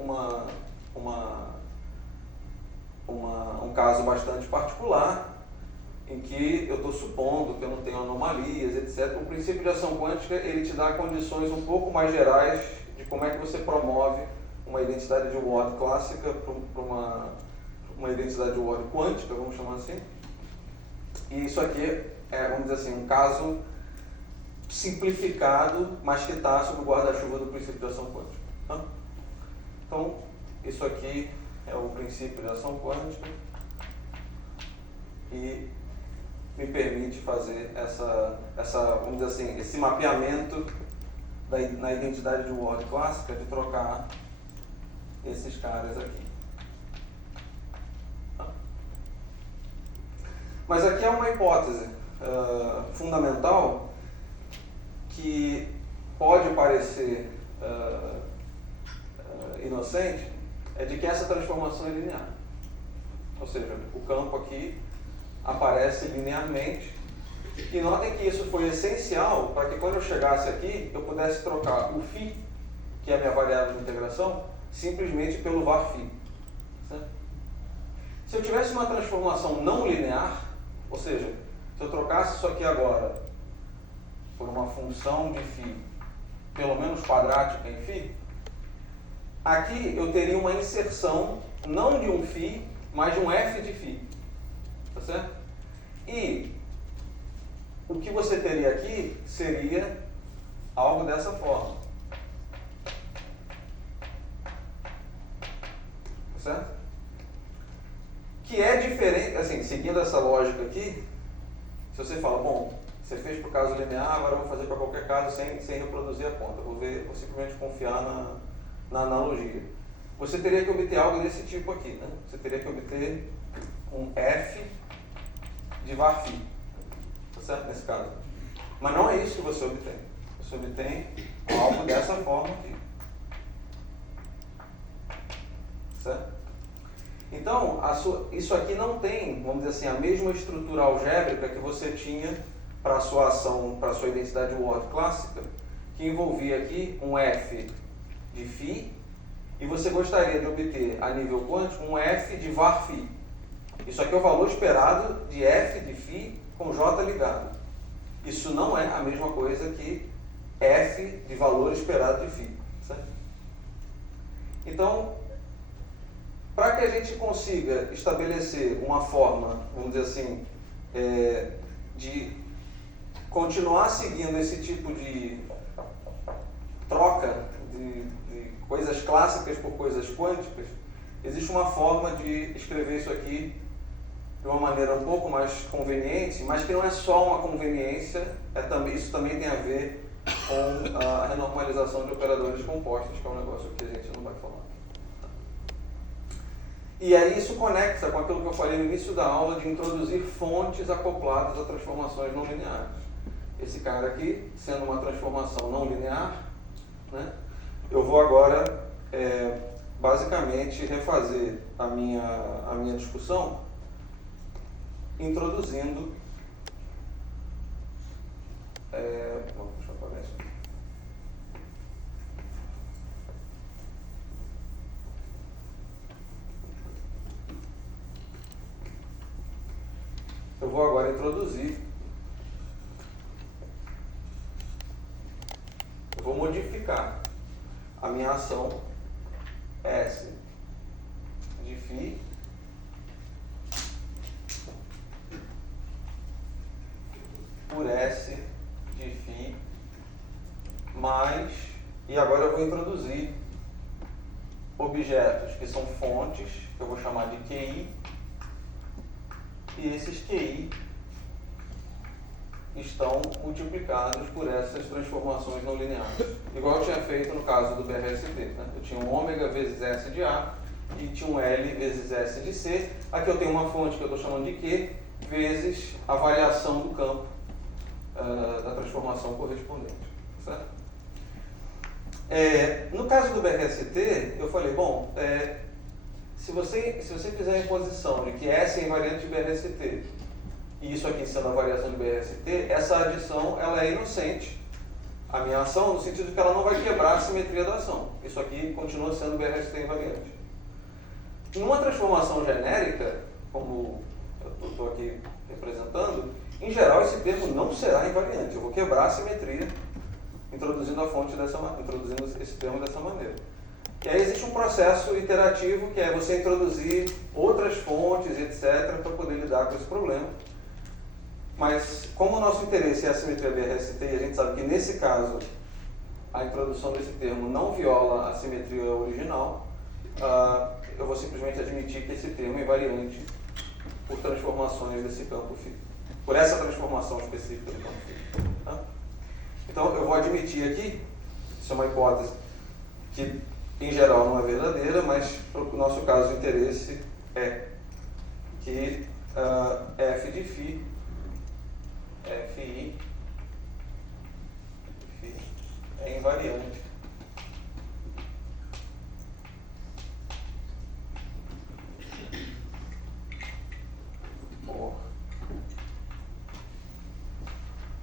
um caso bastante particular, em que eu estou supondo que eu não tenho anomalias, etc. O princípio de ação quântica, ele te dá condições um pouco mais gerais de como é que você promove uma identidade de Ward clássica para uma identidade de Ward quântica, vamos chamar assim. E isso aqui é, vamos dizer assim, um caso simplificado, mas que está sob o guarda-chuva do princípio de ação quântica. Tá? Então, isso aqui é o princípio de ação quântica e me permite fazer vamos dizer assim, esse mapeamento na identidade de Ward clássica, de trocar esses caras aqui. Tá? Mas aqui é uma hipótese fundamental que pode parecer inocente, é de que essa transformação é linear. Ou seja, o campo aqui aparece linearmente, e notem que isso foi essencial para que quando eu chegasse aqui, eu pudesse trocar o φ, que é a minha variável de integração, simplesmente pelo var φ. Certo? Se eu tivesse uma transformação não linear, ou seja, seja, se eu trocasse isso aqui agora por uma função de φ, pelo menos quadrática em φ, aqui eu teria uma inserção não de um φ, mas de um f de φ. Tá certo? E o que você teria aqui seria algo dessa forma. Tá certo? Que é diferente, assim, seguindo essa lógica aqui, se você fala, bom, você fez para o caso linear, agora eu vou fazer para qualquer caso sem reproduzir a conta. Vou simplesmente confiar na analogia. Você teria que obter algo desse tipo aqui, né? Você teria que obter um f de var φ, tá certo? Nesse caso. Mas não é isso que você obtém. Você obtém algo dessa forma aqui. Certo? Então, isso aqui não tem, vamos dizer assim, a mesma estrutura algébrica que você tinha para a sua ação, para a sua identidade Ward clássica, que envolvia aqui um f de φ, e você gostaria de obter a nível quântico um f de var φ. Isso aqui é o valor esperado de f de φ com j ligado. Isso não é a mesma coisa que f de valor esperado de φ. Certo? Então, para que a gente consiga estabelecer uma forma, vamos dizer assim, de continuar seguindo esse tipo de troca de coisas clássicas por coisas quânticas, existe uma forma de escrever isso aqui de uma maneira um pouco mais conveniente, mas que não é só uma conveniência, isso também tem a ver com a renormalização de operadores compostos, que é um negócio que a gente não vai falar. E aí isso conecta com aquilo que eu falei no início da aula de introduzir fontes acopladas a transformações não lineares. Esse cara aqui, sendo uma transformação não linear, né, eu vou agora basicamente refazer a minha discussão introduzindo deixa eu apagar isso aqui. Eu vou agora introduzir, eu vou modificar a minha ação S de φ por S de φ mais, e agora eu vou introduzir objetos que são fontes, que eu vou chamar de QI, e esses QI estão multiplicados por essas transformações não lineares. Igual eu tinha feito no caso do BRST. Né? Eu tinha um ômega vezes S de A e tinha um L vezes S de C. Aqui eu tenho uma fonte que eu estou chamando de Q vezes a variação do campo da transformação correspondente. Certo? No caso do BRST, eu falei, bom, se você fizer a imposição de que S é invariante de BRST, e isso aqui sendo a variação de BRST, essa adição ela é inocente, a minha ação, no sentido de que ela não vai quebrar a simetria da ação. Isso aqui continua sendo BRST invariante. Numa transformação genérica, como eu estou aqui representando, em geral esse termo não será invariante. Eu vou quebrar a simetria introduzindo introduzindo esse termo dessa maneira. E aí existe um processo iterativo que é você introduzir outras fontes, etc., para poder lidar com esse problema. Mas como o nosso interesse é a simetria BRST, e a gente sabe que nesse caso a introdução desse termo não viola a simetria original, eu vou simplesmente admitir que esse termo é invariante por transformações desse campo φ, por essa transformação específica do campo φ. Tá? Então eu vou admitir aqui, isso é uma hipótese que em geral não é verdadeira, mas para o nosso caso o interesse é que f de φ, fi, é invariante por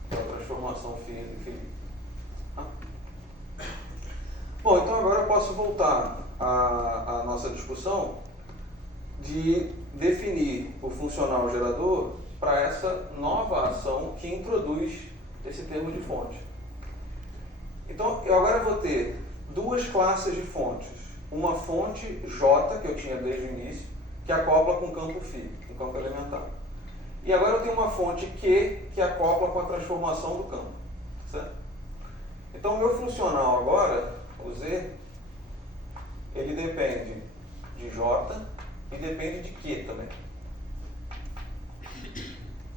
transformação φ em φ. Bom, então agora eu posso voltar à nossa discussão de definir o funcional gerador para essa nova ação que introduz esse termo de fonte. Então, eu agora vou ter duas classes de fontes. Uma fonte J, que eu tinha desde o início, que acopla com o campo φ, um campo elementar. E agora eu tenho uma fonte Q, que acopla com a transformação do campo. Certo? Então, o meu funcional agora, o Z, ele depende de J e depende de Q também.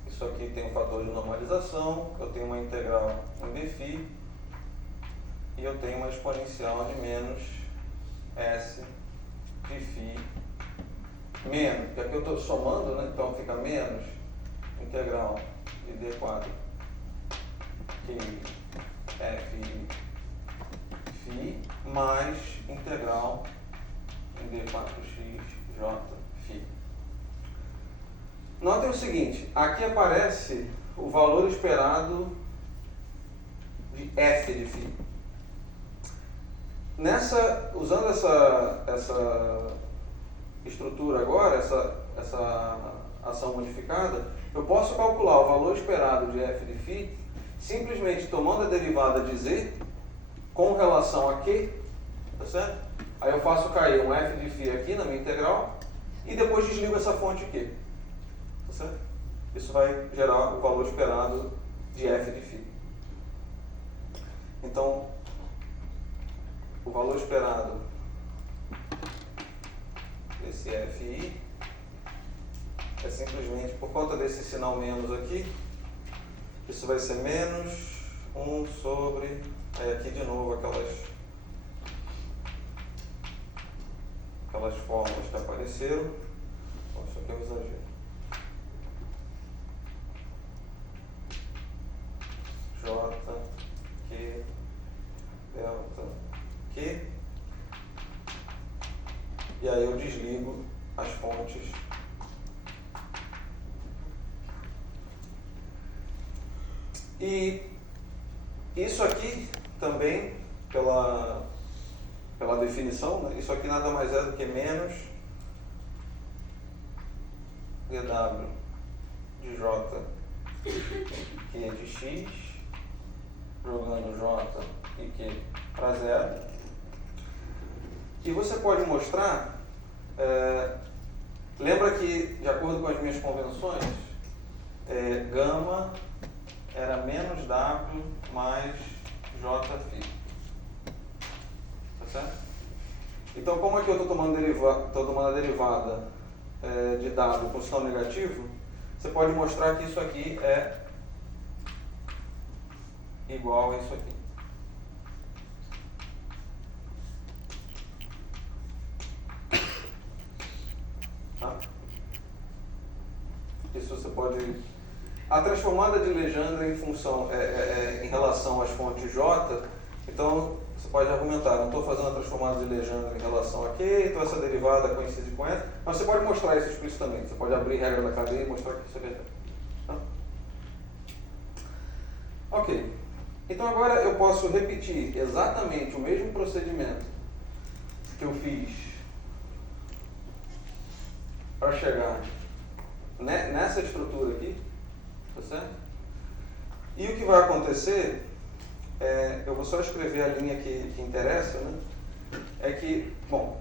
Isso aqui tem um fator de normalização, eu tenho uma integral em dφ e eu tenho uma exponencial de menos S dφ menos, porque aqui eu estou somando, né? Então fica menos integral de d² que f φ mais integral em d4x j φ. Notem o seguinte, aqui aparece o valor esperado de f de φ. Usando essa estrutura agora, essa ação modificada, eu posso calcular o valor esperado de f de φ simplesmente tomando a derivada de z com relação a q, tá certo? Aí eu faço cair um f de φ aqui na minha integral e depois desligo essa fonte q. Tá certo? Isso vai gerar o valor esperado de f de φ. Então, o valor esperado desse fi é simplesmente, por conta desse sinal menos aqui, isso vai ser menos 1 sobre, aí aqui de novo aquelas fórmulas que apareceram. Bom, isso aqui é um exagero. J, Q, delta, Q. E aí eu desligo as fontes. E isso aqui também, pela definição, né? Isso aqui nada mais é do que menos dw de j que é de x, jogando j e q para zero. E você pode mostrar, lembra que, de acordo com as minhas convenções, gama era menos w mais jφ. Tá certo? Então, como aqui eu estou tomando a derivada de w com sinal negativo, você pode mostrar que isso aqui é igual a isso aqui. Tá? Isso você pode... A transformada de Legendre em função, em relação às fontes J, então você pode argumentar, não estou fazendo a transformada de Legendre em relação a Q, então essa derivada coincide com essa, mas você pode mostrar isso explicitamente, você pode abrir regra da cadeia e mostrar que isso é verdade. Tá? Ok, então agora eu posso repetir exatamente o mesmo procedimento que eu fiz para chegar nessa estrutura aqui, tá certo? E o que vai acontecer, eu vou só escrever a linha que interessa, né? É que, bom,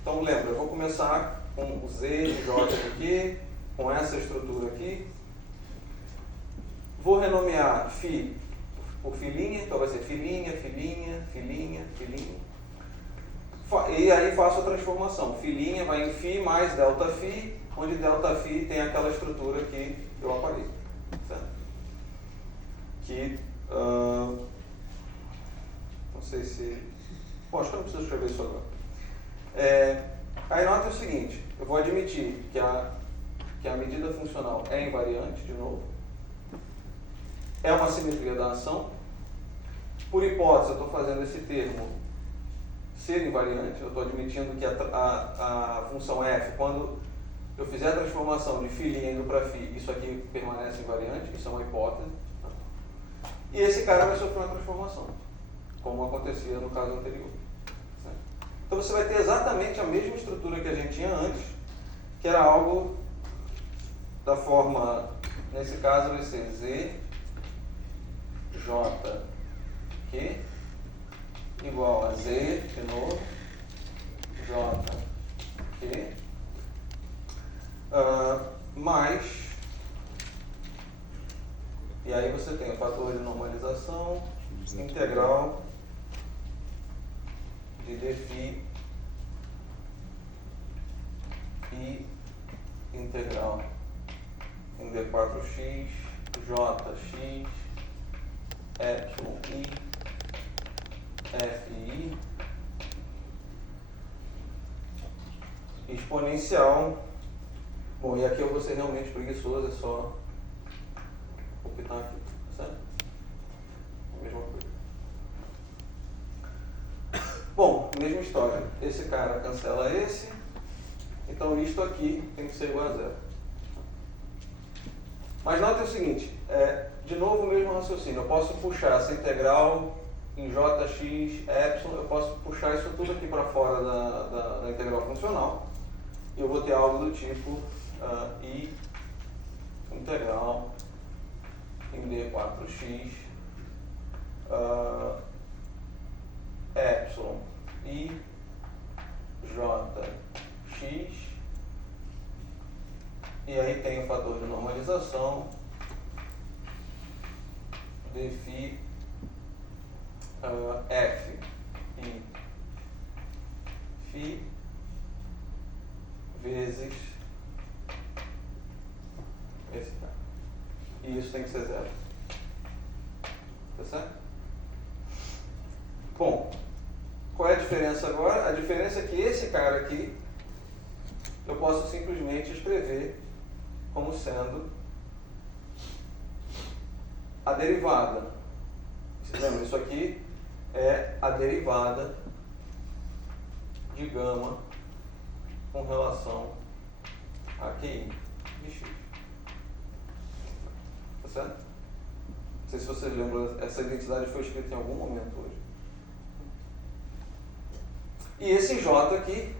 então lembra, eu vou começar com o Z de J aqui, com essa estrutura aqui. Vou renomear φ por filhinha, então vai ser filhinha, filhinha, filhinha, filhinha. E aí faço a transformação. Filhinha vai em φ mais ΔΦ, onde ΔΦ tem aquela estrutura que eu apaguei. Certo? Que, não sei se... Bom, acho que eu não preciso escrever isso agora. Aí nota o seguinte, eu vou admitir que a medida funcional é invariante, de novo. É uma simetria da ação. Por hipótese, eu estou fazendo esse termo ser invariante, eu estou admitindo que a função f, quando eu fizer a transformação de filhinha indo para φ, isso aqui permanece invariante, isso é uma hipótese. E esse cara vai sofrer uma transformação, como acontecia no caso anterior. Certo? Então você vai ter exatamente a mesma estrutura que a gente tinha antes, que era algo da forma Nesse caso vai ser Z, J, Q, igual a Z, de novo, J, Q, mais, e aí você tem o fator de normalização integral de dφ e integral em D4x, Jx, εi, fi, exponencial. Bom, e aqui eu vou ser realmente preguiçoso, é só o que está aqui, certo? A mesma coisa. Bom, mesma história. Esse cara cancela esse, então isto aqui tem que ser igual a zero. Mas note o seguinte, de novo o mesmo raciocínio, eu posso puxar essa integral em jx, y, eu posso puxar isso tudo aqui para fora da integral funcional, e eu vou ter algo do tipo i integral em d4x epsilon i jx, e aí tem o fator de normalização dφ f e φ vezes esse cara. E isso tem que ser zero. Tá certo? Bom, qual é a diferença agora? A diferença é que esse cara aqui eu posso simplesmente escrever como sendo a derivada. Vocês lembram? Isso aqui é a derivada de gama com relação a QI de x. Tá certo? Não sei se vocês lembram, essa identidade foi escrita em algum momento hoje. E esse J aqui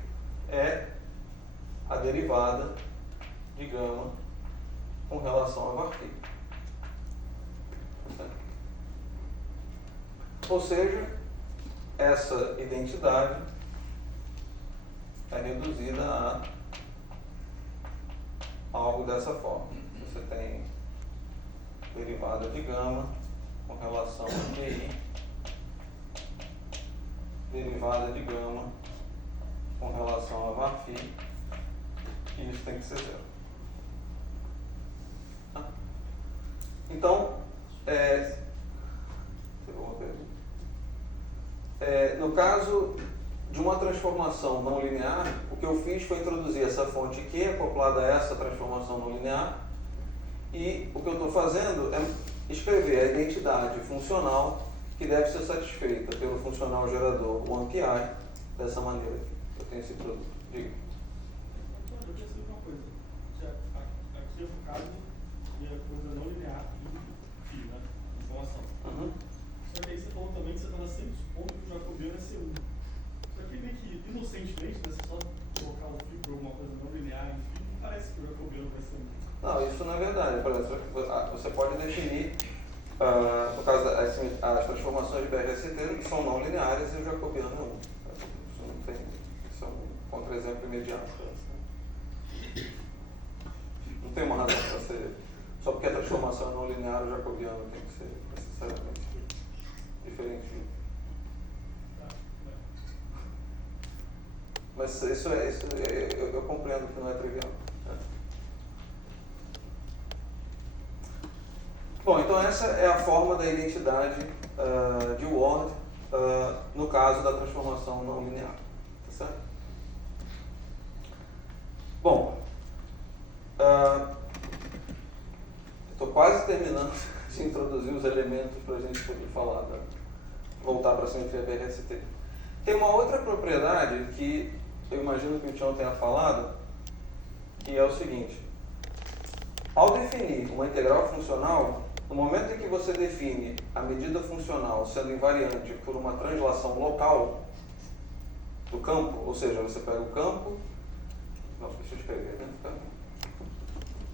é a derivada de gama com relação a varphi. Tá certo? Ou seja, essa identidade é reduzida a algo dessa forma. Você tem derivada de gama com relação a QI, derivada de gama com relação a varphi, e isso tem que ser zero. Tá? Então, no caso de uma transformação não linear, o que eu fiz foi introduzir essa fonte Q acoplada a essa transformação não linear, e o que eu estou fazendo é escrever a identidade funcional que deve ser satisfeita pelo funcional gerador 1pi dessa maneira. Eu tenho esse produto. Diga. Eu queria saber uma coisa. Aqui é focado em coisa não linear e φ, né? Informação. Uhum. Só que aí você falou também que você estava sempre supondo que o jacobiano é C1. Só que meio que inocentemente, né, você só colocar o φ por alguma coisa não linear em φ, não parece que o jacobiano vai ser 1. Não, isso não é verdade. Por exemplo, você pode definir, no caso as transformações de BRST são não lineares e o jacobiano é 1. Isso não tem, isso é um contra-exemplo imediato. Não tem uma razão para ser. Só porque a transformação é não linear, o jacobiano tem que ser necessariamente diferente. Mas eu compreendo que não é trivial. Bom, então essa é a forma da identidade de Ward no caso da transformação não linear. Tá certo? Bom, estou quase terminando de introduzir os elementos para a gente poder falar, voltar para a simetria BRST. Tem uma outra propriedade que eu imagino que o Tião tenha falado, que é o seguinte: ao definir uma integral funcional, no momento em que você define a medida funcional sendo invariante por uma translação local do campo, ou seja, você pega o campo, não, deixa eu escrever, né?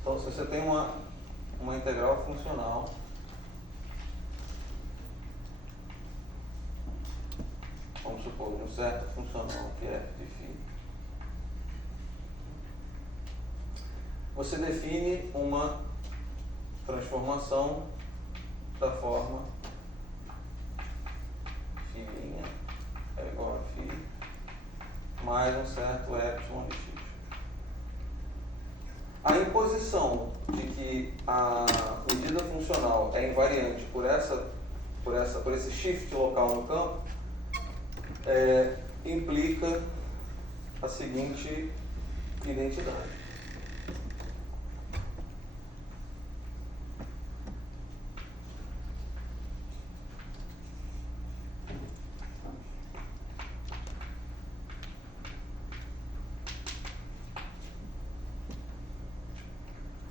Então, se você tem uma uma integral funcional vamos supor, de um certo funcional que é f de φ, você define uma transformação da forma φ' é igual a φ mais um certo epsilon de x. A imposição de que a medida funcional é invariante por esse shift local no campo implica a seguinte identidade.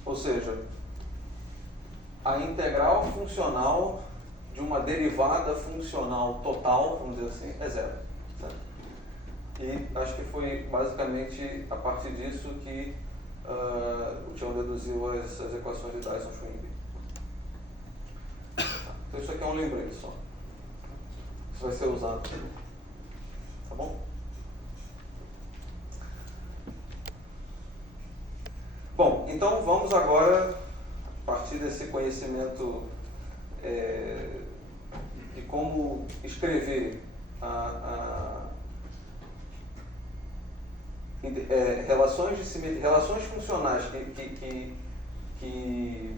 Ou seja, a integral funcional de uma derivada funcional total, vamos dizer assim, é zero. Certo? E acho que foi basicamente a partir disso que o Tião deduziu as equações de Dyson-Schwinger. Então isso aqui é um lembrete só. Isso vai ser usado. Tá bom? Bom, então vamos agora, a partir desse conhecimento de como escrever relações de simetria, relações funcionais que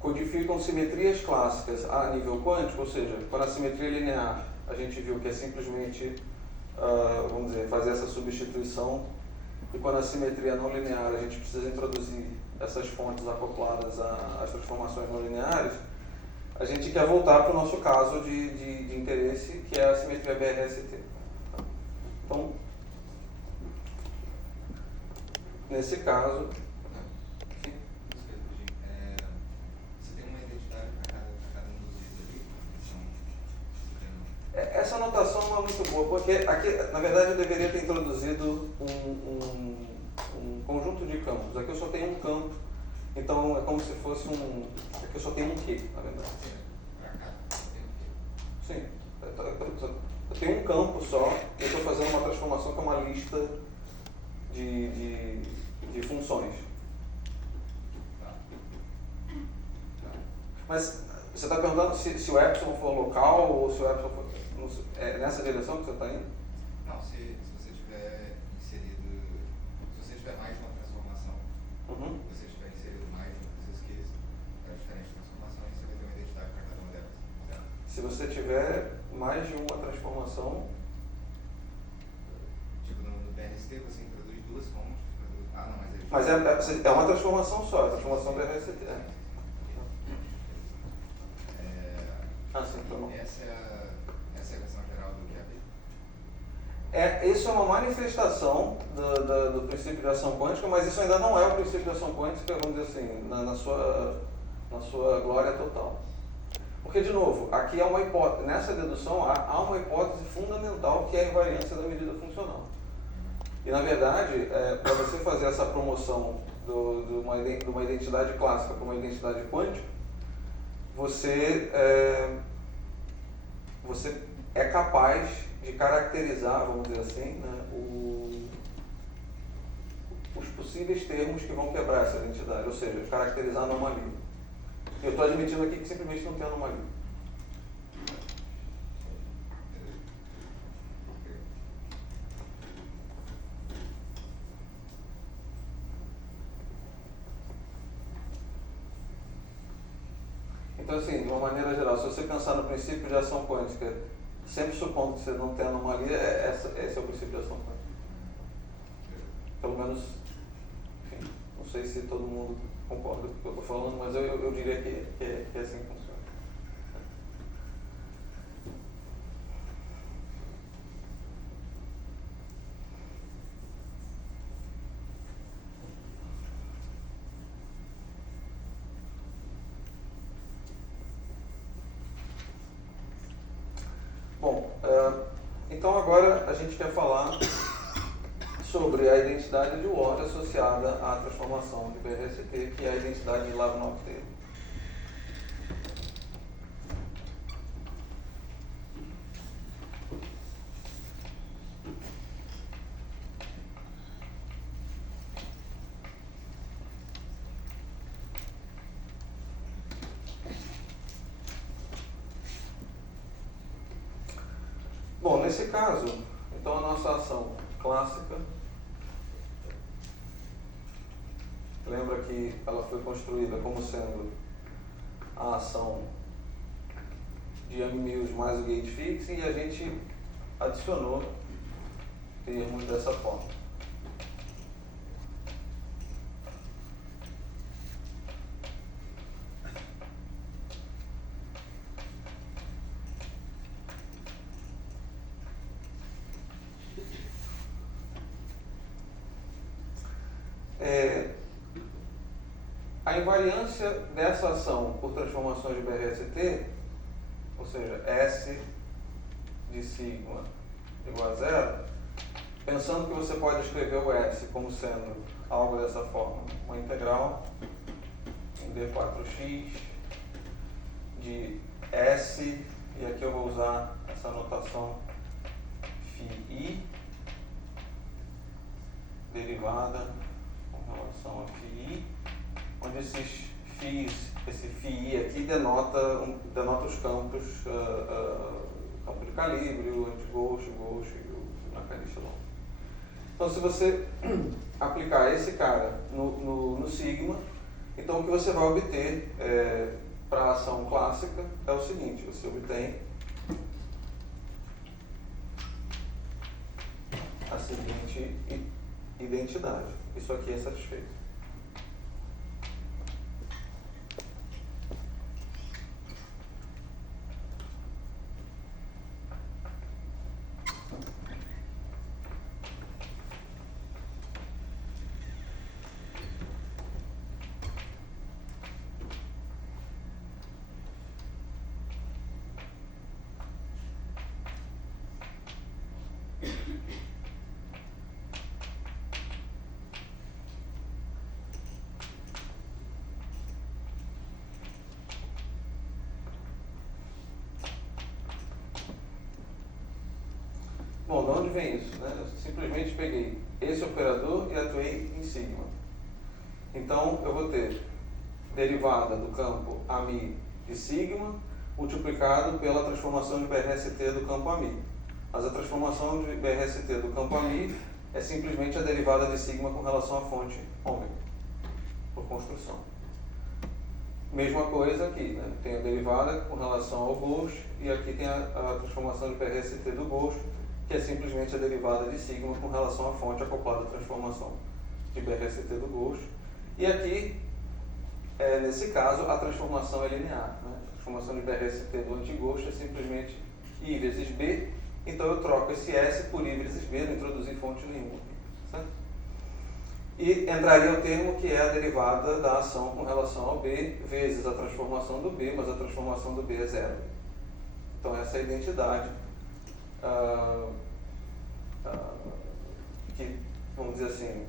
codificam simetrias clássicas a nível quântico, ou seja, quando a simetria linear a gente viu que é simplesmente, vamos dizer, fazer essa substituição. E quando a simetria não linear, a gente precisa introduzir essas fontes acopladas às transformações não lineares, a gente quer voltar para o nosso caso de interesse, que é a simetria BRST. Então, nesse caso... Sim. Você tem uma identidade para cada um dos itens ali? Essa anotação não é muito boa, porque aqui, na verdade, eu deveria ter introduzido um conjunto de campos. Aqui eu só tenho um campo, então é como se fosse aqui eu só tenho um Q, na verdade. Para cada tem um quê? Sim, eu tenho um campo só, e eu estou fazendo uma transformação que é uma lista de funções. Tá. Mas você está perguntando se o epsilon for local ou se o epsilon for... É nessa direção que você está indo? Não, se você tiver inserido, se você tiver mais de uma transformação, Uhum. se você tiver inserido mais de uma esqueça para diferentes transformações, você vai ter uma identidade para cada uma delas, certo? Se você tiver mais de uma transformação... Tipo, no BNST você introduz duas fontes, não, Mas é uma transformação só, a transformação do RST. Sim, então não. Essa é a versão geral do QAP? Isso é uma manifestação do princípio de ação quântica, mas isso ainda não é o princípio de ação quântica, vamos dizer assim, na sua glória total. Porque, de novo, aqui há uma hipótese, nessa dedução há uma hipótese fundamental que é a invariância da medida funcional. E, na verdade, para você fazer essa promoção de uma identidade clássica para uma identidade quântica, você é capaz de caracterizar, vamos dizer assim, né, os possíveis termos que vão quebrar essa identidade, ou seja, caracterizar a anomalia. Eu estou admitindo aqui que simplesmente não tem anomalia. Então, assim, de uma maneira geral, se você pensar no princípio de ação quântica, sempre supondo que você não tem anomalia, esse é o princípio de ação quântica. Pelo menos, enfim, não sei se todo mundo concorda com o que eu estou falando, mas eu diria que é assim que funciona. Bom, então agora a gente quer falar sobre a identidade de Word associada à transformação de BRST, que é a identidade de Love-Not-Tail. Bom, nesse caso, então a nossa ação clássica, lembra que ela foi construída como sendo a ação de MMUs mais o gate fix e a gente adicionou termos dessa forma. A invariância dessa ação por transformações de BRST, ou seja, S de sigma igual a zero, pensando que você pode escrever o S como sendo algo dessa forma, uma integral em D4x de S, e aqui eu vou usar essa notação φi, derivada com relação a φi, onde esse φi aqui denota os campos, campo de calibre, o anti-gauche, o gauche e o nacanista longo. Então, se você aplicar esse cara no sigma, então o que você vai obter para a ação clássica é o seguinte: você obtém a seguinte identidade. Isso aqui é satisfeito. Bom, de onde vem isso? Né? Eu simplesmente peguei esse operador e atuei em sigma. Então, eu vou ter derivada do campo AMI de sigma multiplicado pela transformação de BRST do campo AMI. Mas a transformação de BRST do campo AMI é simplesmente a derivada de sigma com relação à fonte ômega, por construção. Mesma coisa aqui, né? Tem a derivada com relação ao gauche e aqui tem a transformação de BRST do gauche, que é simplesmente a derivada de sigma com relação à fonte acoplada à transformação de BRST do gauche. E aqui, nesse caso, a transformação é linear. Né? A transformação de BRST do anti-gauche é simplesmente I vezes B, então eu troco esse S por I vezes B, não introduzi fonte nenhuma. Certo? E entraria o termo que é a derivada da ação com relação ao B, vezes a transformação do B, mas a transformação do B é zero. Então essa é a identidade que, vamos dizer assim,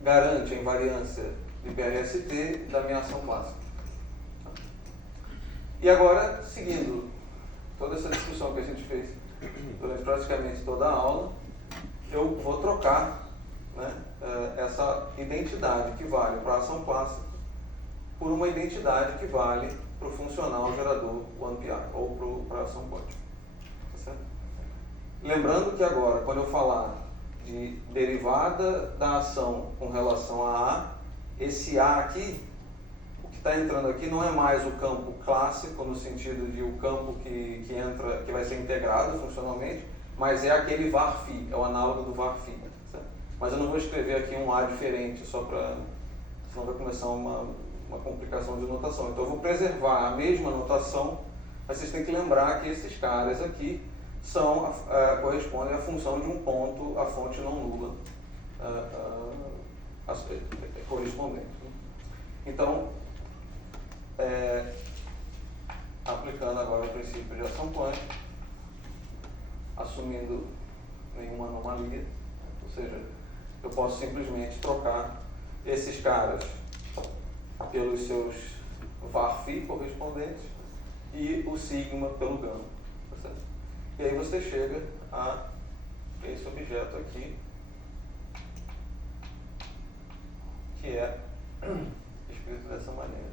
garante a invariância de BRST da minha ação clássica. E agora, seguindo toda essa discussão que a gente fez durante praticamente toda a aula, eu vou trocar, né, essa identidade que vale para a ação clássica por uma identidade que vale para o funcional gerador OnePI ou para a ação quântica. Tá certo? Lembrando que agora, quando eu falar de derivada da ação com relação a A, esse A aqui, o que está entrando aqui não é mais o campo clássico, no sentido de o campo que entra, que vai ser integrado funcionalmente, mas é aquele var-φ, é o análogo do var-φ. Certo? Mas eu não vou escrever aqui um A diferente, só para, senão vai começar uma complicação de notação. Então eu vou preservar a mesma notação, mas vocês têm que lembrar que esses caras aqui correspondem à função de um ponto, a fonte não nula correspondente. Então, aplicando agora o princípio de ação quântica, assumindo nenhuma anomalia, ou seja, eu posso simplesmente trocar esses caras pelos seus var-phi correspondentes e o sigma pelo gama, tá certo? E aí você chega a esse objeto aqui, que é escrito dessa maneira.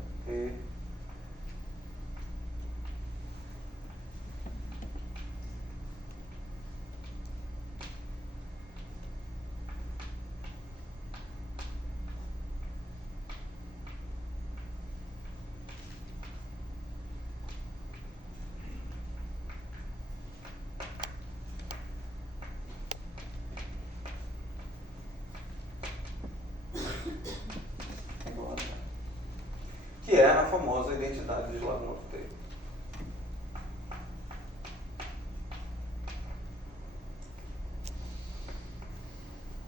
Que é a famosa identidade de Slavnov-Taylor.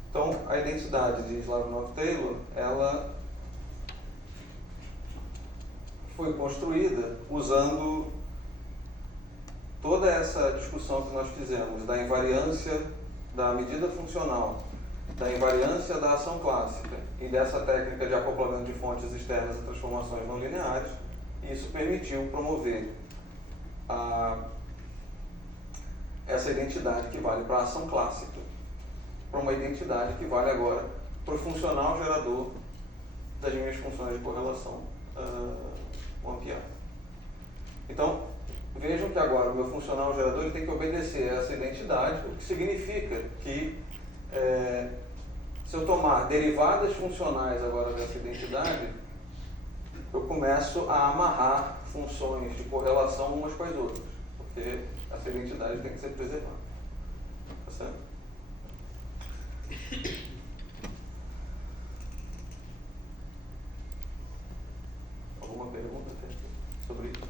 Então, a identidade de Slavnov-Taylor, ela foi construída usando toda essa discussão que nós fizemos da invariância da medida funcional, da invariância da ação clássica e dessa técnica de acoplamento de fontes externas a transformações não lineares. E isso permitiu promover essa identidade que vale para a ação clássica, para uma identidade que vale agora para o funcional gerador das minhas funções de correlação ampliada. Então, vejam que agora o meu funcional gerador ele tem que obedecer a essa identidade, o que significa que se eu tomar derivadas funcionais agora dessa identidade, eu começo a amarrar funções de correlação umas com as outras, porque essa identidade tem que ser preservada. Tá certo? Alguma pergunta sobre isso?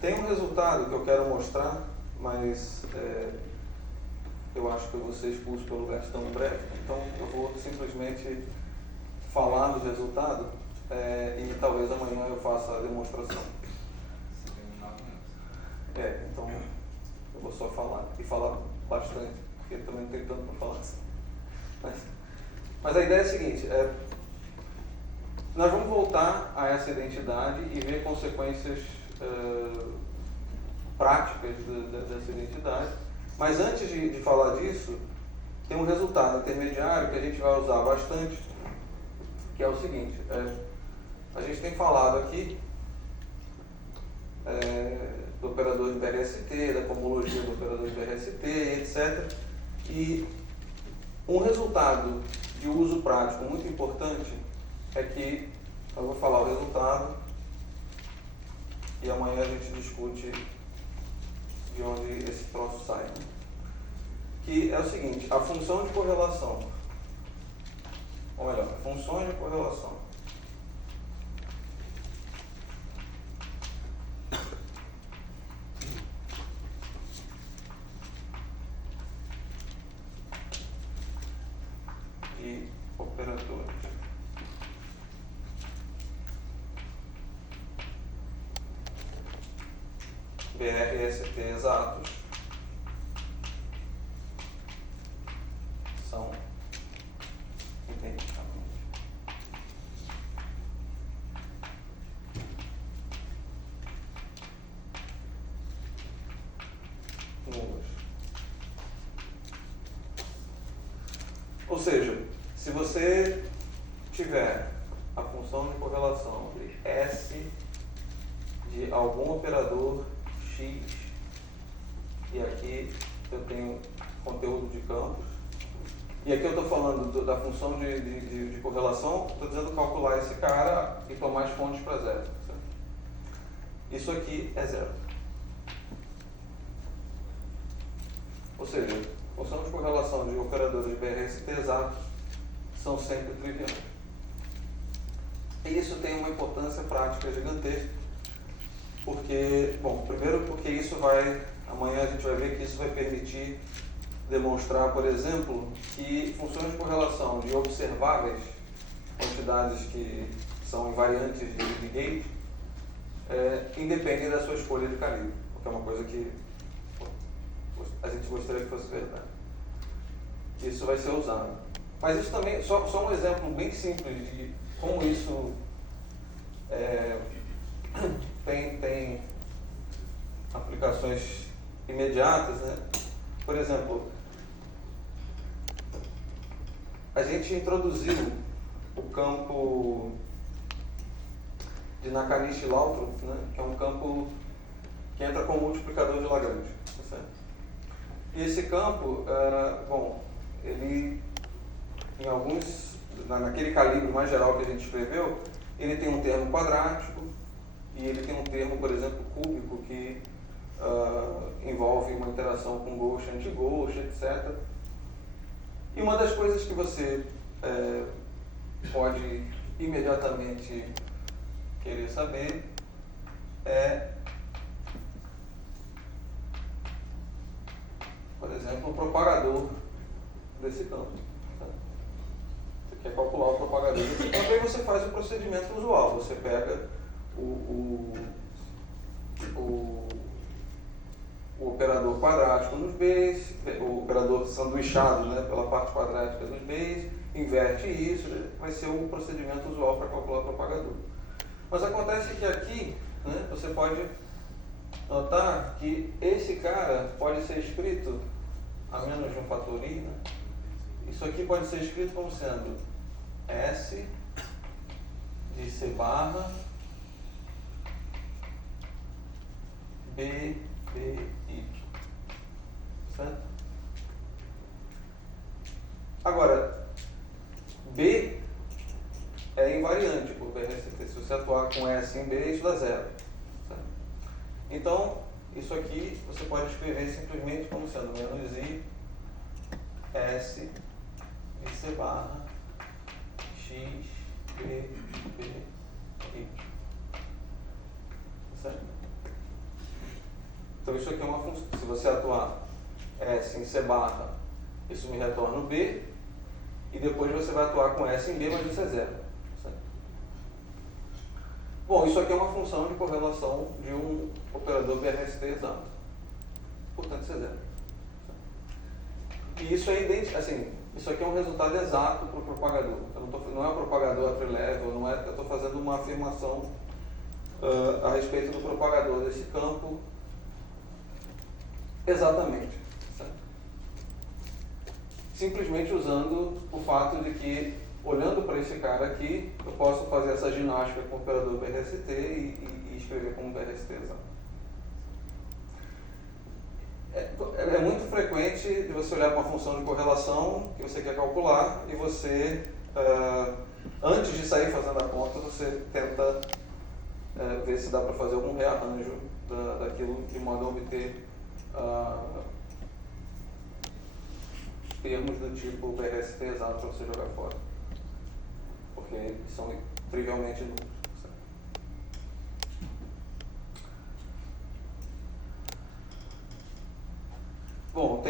Tem um resultado que eu quero mostrar, mas eu acho que eu vou ser expulso pelo lugar tão breve, então eu vou simplesmente falar do resultado e talvez amanhã eu faça a demonstração. Você tem 9 minutos. Então eu vou só falar, e falar bastante, porque também não tem tanto para falar assim. Mas a ideia é a seguinte, nós vamos voltar a essa identidade e ver consequências práticas dessa identidade. Mas antes de falar disso, tem um resultado intermediário que a gente vai usar bastante, que é o seguinte, a gente tem falado aqui do operador de BRST, da homologia do operador de BRST, etc. E um resultado de uso prático muito importante é que eu vou falar o resultado e amanhã a gente discute de onde esse troço sai. Que é o seguinte, a função de correlação, ou melhor, funções de correlação e operadores BRST exatos são identicamente nulas. Ou seja, se você tiver a função de correlação de S de algum operador X, e aqui eu tenho conteúdo de campos, e aqui eu estou falando da função de correlação, estou dizendo calcular esse cara e tomar as fontes para zero. Certo? Isso aqui é zero. Ou seja, função de correlação de operadores BRST exatos são sempre triviais. E isso tem uma importância prática gigantesca, porque, bom, primeiro porque isso amanhã a gente vai ver que isso vai permitir demonstrar, por exemplo, que funções de correlação de observáveis, quantidades que são invariantes de gauge, independem da sua escolha de calibre, porque é uma coisa que a gente gostaria que fosse verdade. Isso vai ser usado. Mas isso também, só um exemplo bem simples de como isso tem aplicações imediatas, né? Por exemplo, a gente introduziu o campo de Nakanishi-Latro, né? Que é um campo que entra com multiplicador de Lagrange. Tá certo? E esse campo, ele, em alguns, naquele calibre mais geral que a gente escreveu, ele tem um termo quadrático e ele tem um termo, por exemplo, cúbico, que envolve uma interação com gauche, anti-gauche, etc. E uma das coisas que você pode imediatamente querer saber é, por exemplo, o propagador desse campo. Você quer calcular o propagador desse campo, aí você faz o procedimento usual. Você pega o operador quadrático nos Bs, o operador sanduichado, né, pela parte quadrática dos Bs, inverte isso, vai ser o procedimento usual para calcular o propagador. Mas acontece que aqui, né, você pode notar que esse cara pode ser escrito a menos de um fator i, né? Isso aqui pode ser escrito como sendo S de C barra B, B, Y. Certo? Agora, B é invariante por BRCT. Se você atuar com S em B, isso dá zero. Certo? Então, isso aqui você pode escrever simplesmente como sendo menos I S de C barra X, B, B, Y. Certo? Então isso aqui é uma função. Se você atuar S em C barra, isso me retorna o B, e depois você vai atuar com S em B, mas isso é zero. Certo? Bom, isso aqui é uma função de correlação de um operador BRST exato. Portanto, isso é zero. E isso é idêntico, assim, isso aqui é um resultado exato para o propagador. Não é um propagador a tree level, não é, eu estou fazendo uma afirmação a respeito do propagador desse campo exatamente. Certo? Simplesmente usando o fato de que, olhando para esse cara aqui, eu posso fazer essa ginástica com o operador BRST e escrever como BRST exato. É muito frequente de você olhar para uma função de correlação que você quer calcular e você, antes de sair fazendo a conta, você tenta ver se dá para fazer algum rearranjo daquilo de modo a obter termos do tipo BRST exato para você jogar fora. Porque são trivialmente nulos. Bom,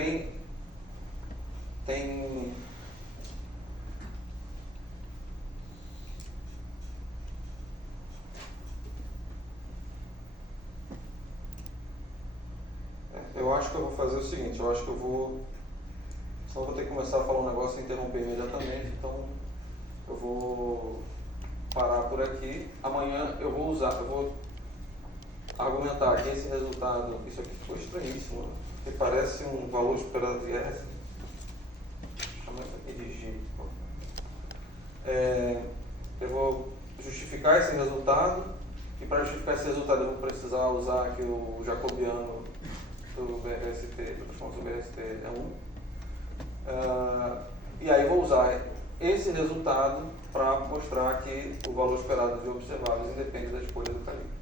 eu acho que eu vou fazer o seguinte, senão eu vou ter que começar a falar um negócio e interromper imediatamente, então eu vou parar por aqui. Amanhã eu vou argumentar que esse resultado, isso aqui ficou estranhíssimo, né? Que parece um valor esperado de S. Chama isso aqui de G. Eu vou justificar esse resultado, e para justificar esse resultado eu vou precisar usar aqui o jacobiano do BRST, da transformação do BRST é 1. E aí vou usar esse resultado para mostrar que o valor esperado de observáveis independe da escolha do calibre.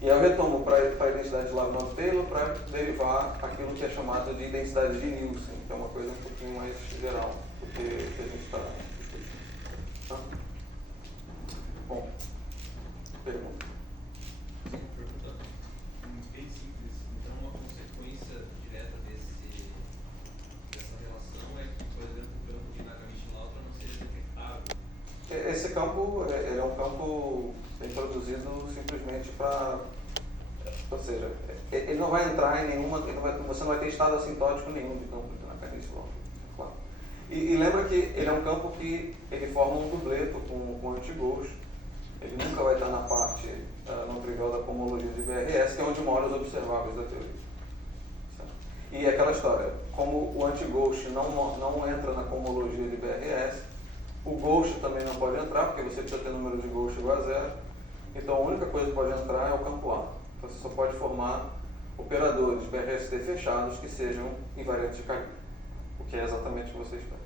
E aí eu retomo para a identidade de Lagrange-Taylor para derivar aquilo que é chamado de identidade de Nielsen, que é uma coisa um pouquinho mais geral do que a gente está discutindo. Tá? Bom, pergunta. Pergunta bem simples. Então, uma consequência direta dessa relação é que, por exemplo, o campo de Nakanishi-Latro não seja detectável. Esse campo ele é um campo introduzido simplesmente para Ou seja, ele não vai entrar em nenhuma, você não vai ter estado assintótico nenhum de campo eletromagnético, claro. E lembra que ele é um campo que ele forma um dupleto com anti-ghost. Ele nunca vai estar na parte não trivial da cohomologia de BRS, que é onde moram os observáveis da teoria. Certo? E aquela história, como o anti-ghost não entra na cohomologia de BRS, o ghost também não pode entrar, porque você precisa ter número de ghost igual a zero. Então a única coisa que pode entrar é o campo A. Então você só pode formar operadores BRST fechados que sejam invariantes de calibre, o que é exatamente o que você espera.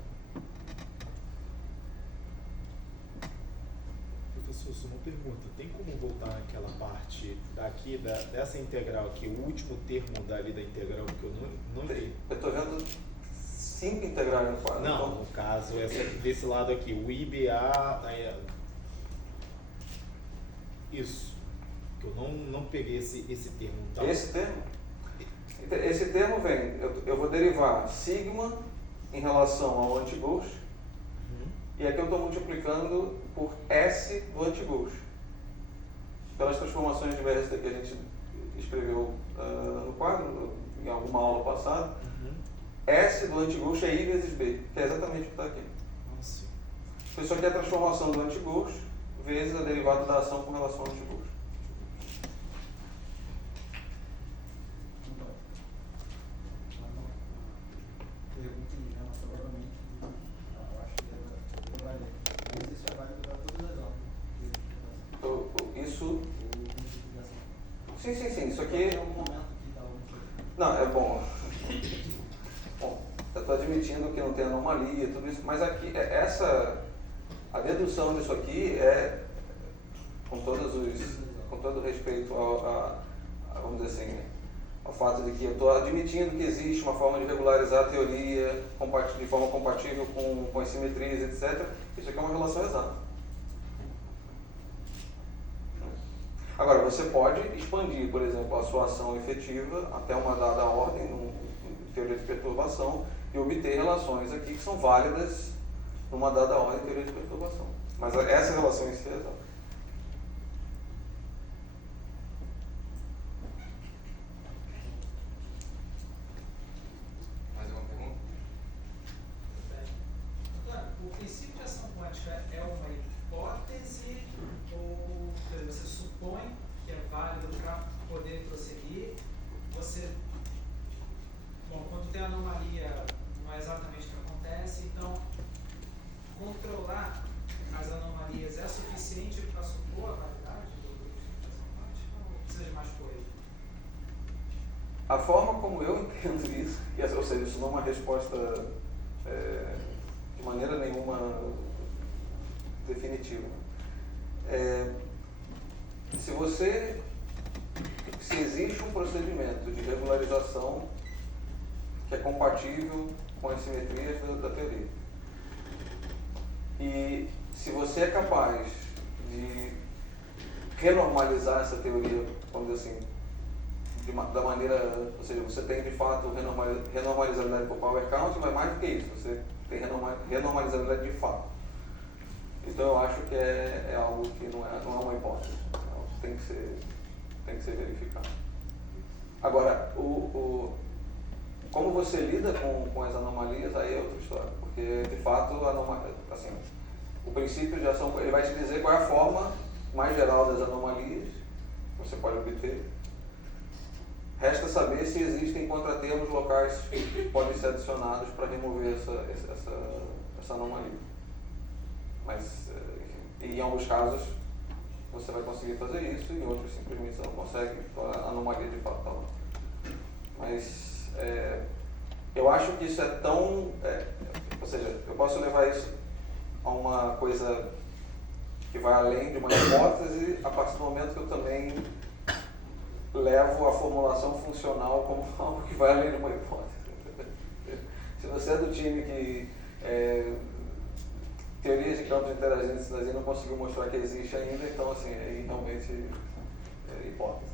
Professor, só uma pergunta. Tem como voltar naquela parte daqui, dessa integral aqui, o último termo dali da integral que eu não entendi? Eu estou vendo 5 integrais no quadro. Não, então, no caso, essa aqui, desse lado aqui, o IBA... Isso. Que eu não peguei esse termo. Então, esse termo vem, eu vou derivar sigma em relação ao anti-ghost, e aqui eu estou multiplicando por S do anti-ghost. Pelas transformações de BRST que a gente escreveu no quadro, em alguma aula passada, S do anti-ghost é I vezes B, que é exatamente o que está aqui. Nossa. Isso aqui é a transformação do anti-ghost vezes a derivada da ação com relação ao anti-ghost. Pergunta em relação provavelmente, eu acho que é válido. Mas isso é válido para todas as aulas. Isso. Sim, sim, isso aqui. Tem algum momento que dá algum tipo. Não, é bom. Bom, eu estou admitindo que não tem anomalia, tudo isso, mas aqui, a dedução disso aqui é, com todo respeito vamos dizer assim, ao fato de que eu estou admitindo que existe uma forma de regularizar a teoria de forma compatível com as simetrias, etc. Isso aqui é uma relação exata. Agora, você pode expandir, por exemplo, a sua ação efetiva até uma dada ordem, em teoria de perturbação, e obter relações aqui que são válidas numa dada ordem em teoria de perturbação. Mas essa relação em si é exata. Mais uma pergunta? O princípio de ação quântica é uma hipótese ou você supõe que é válido para poder prosseguir? Quando tem anomalia, não é exatamente o que acontece, então controlar as anomalias é suficiente para supor a validade do princípio de ação quântica ou precisa de mais coisa? A forma como eu entendo isso, ou seja, isso não é uma resposta de maneira nenhuma definitiva. Se existe um procedimento de regularização que é compatível com as simetrias da teoria, e se você é capaz de renormalizar essa teoria, vamos dizer assim, da maneira, ou seja, você tem de fato renormalizabilidade por power count, mas mais do que isso, você tem renormalizabilidade de fato. Então eu acho que é algo que não é uma hipótese, é algo que tem que ser verificado. Agora, como você lida com as anomalias, aí é outra história, porque de fato assim, o princípio de ação, ele vai te dizer qual é a forma mais geral das anomalias que você pode obter. Resta saber se existem contratermos locais que podem ser adicionados para remover essa anomalia. Mas, enfim, em alguns casos você vai conseguir fazer isso, e em outros simplesmente você não consegue, então a anomalia de fato está lá. Mas eu acho que isso é tão... ou seja, eu posso levar isso a uma coisa que vai além de uma hipótese a partir do momento que eu também levo a formulação funcional como algo que vai além de uma hipótese. Se você é do time que teorias de campos interagentes não conseguiu mostrar que existe ainda, então assim, aí realmente é hipótese.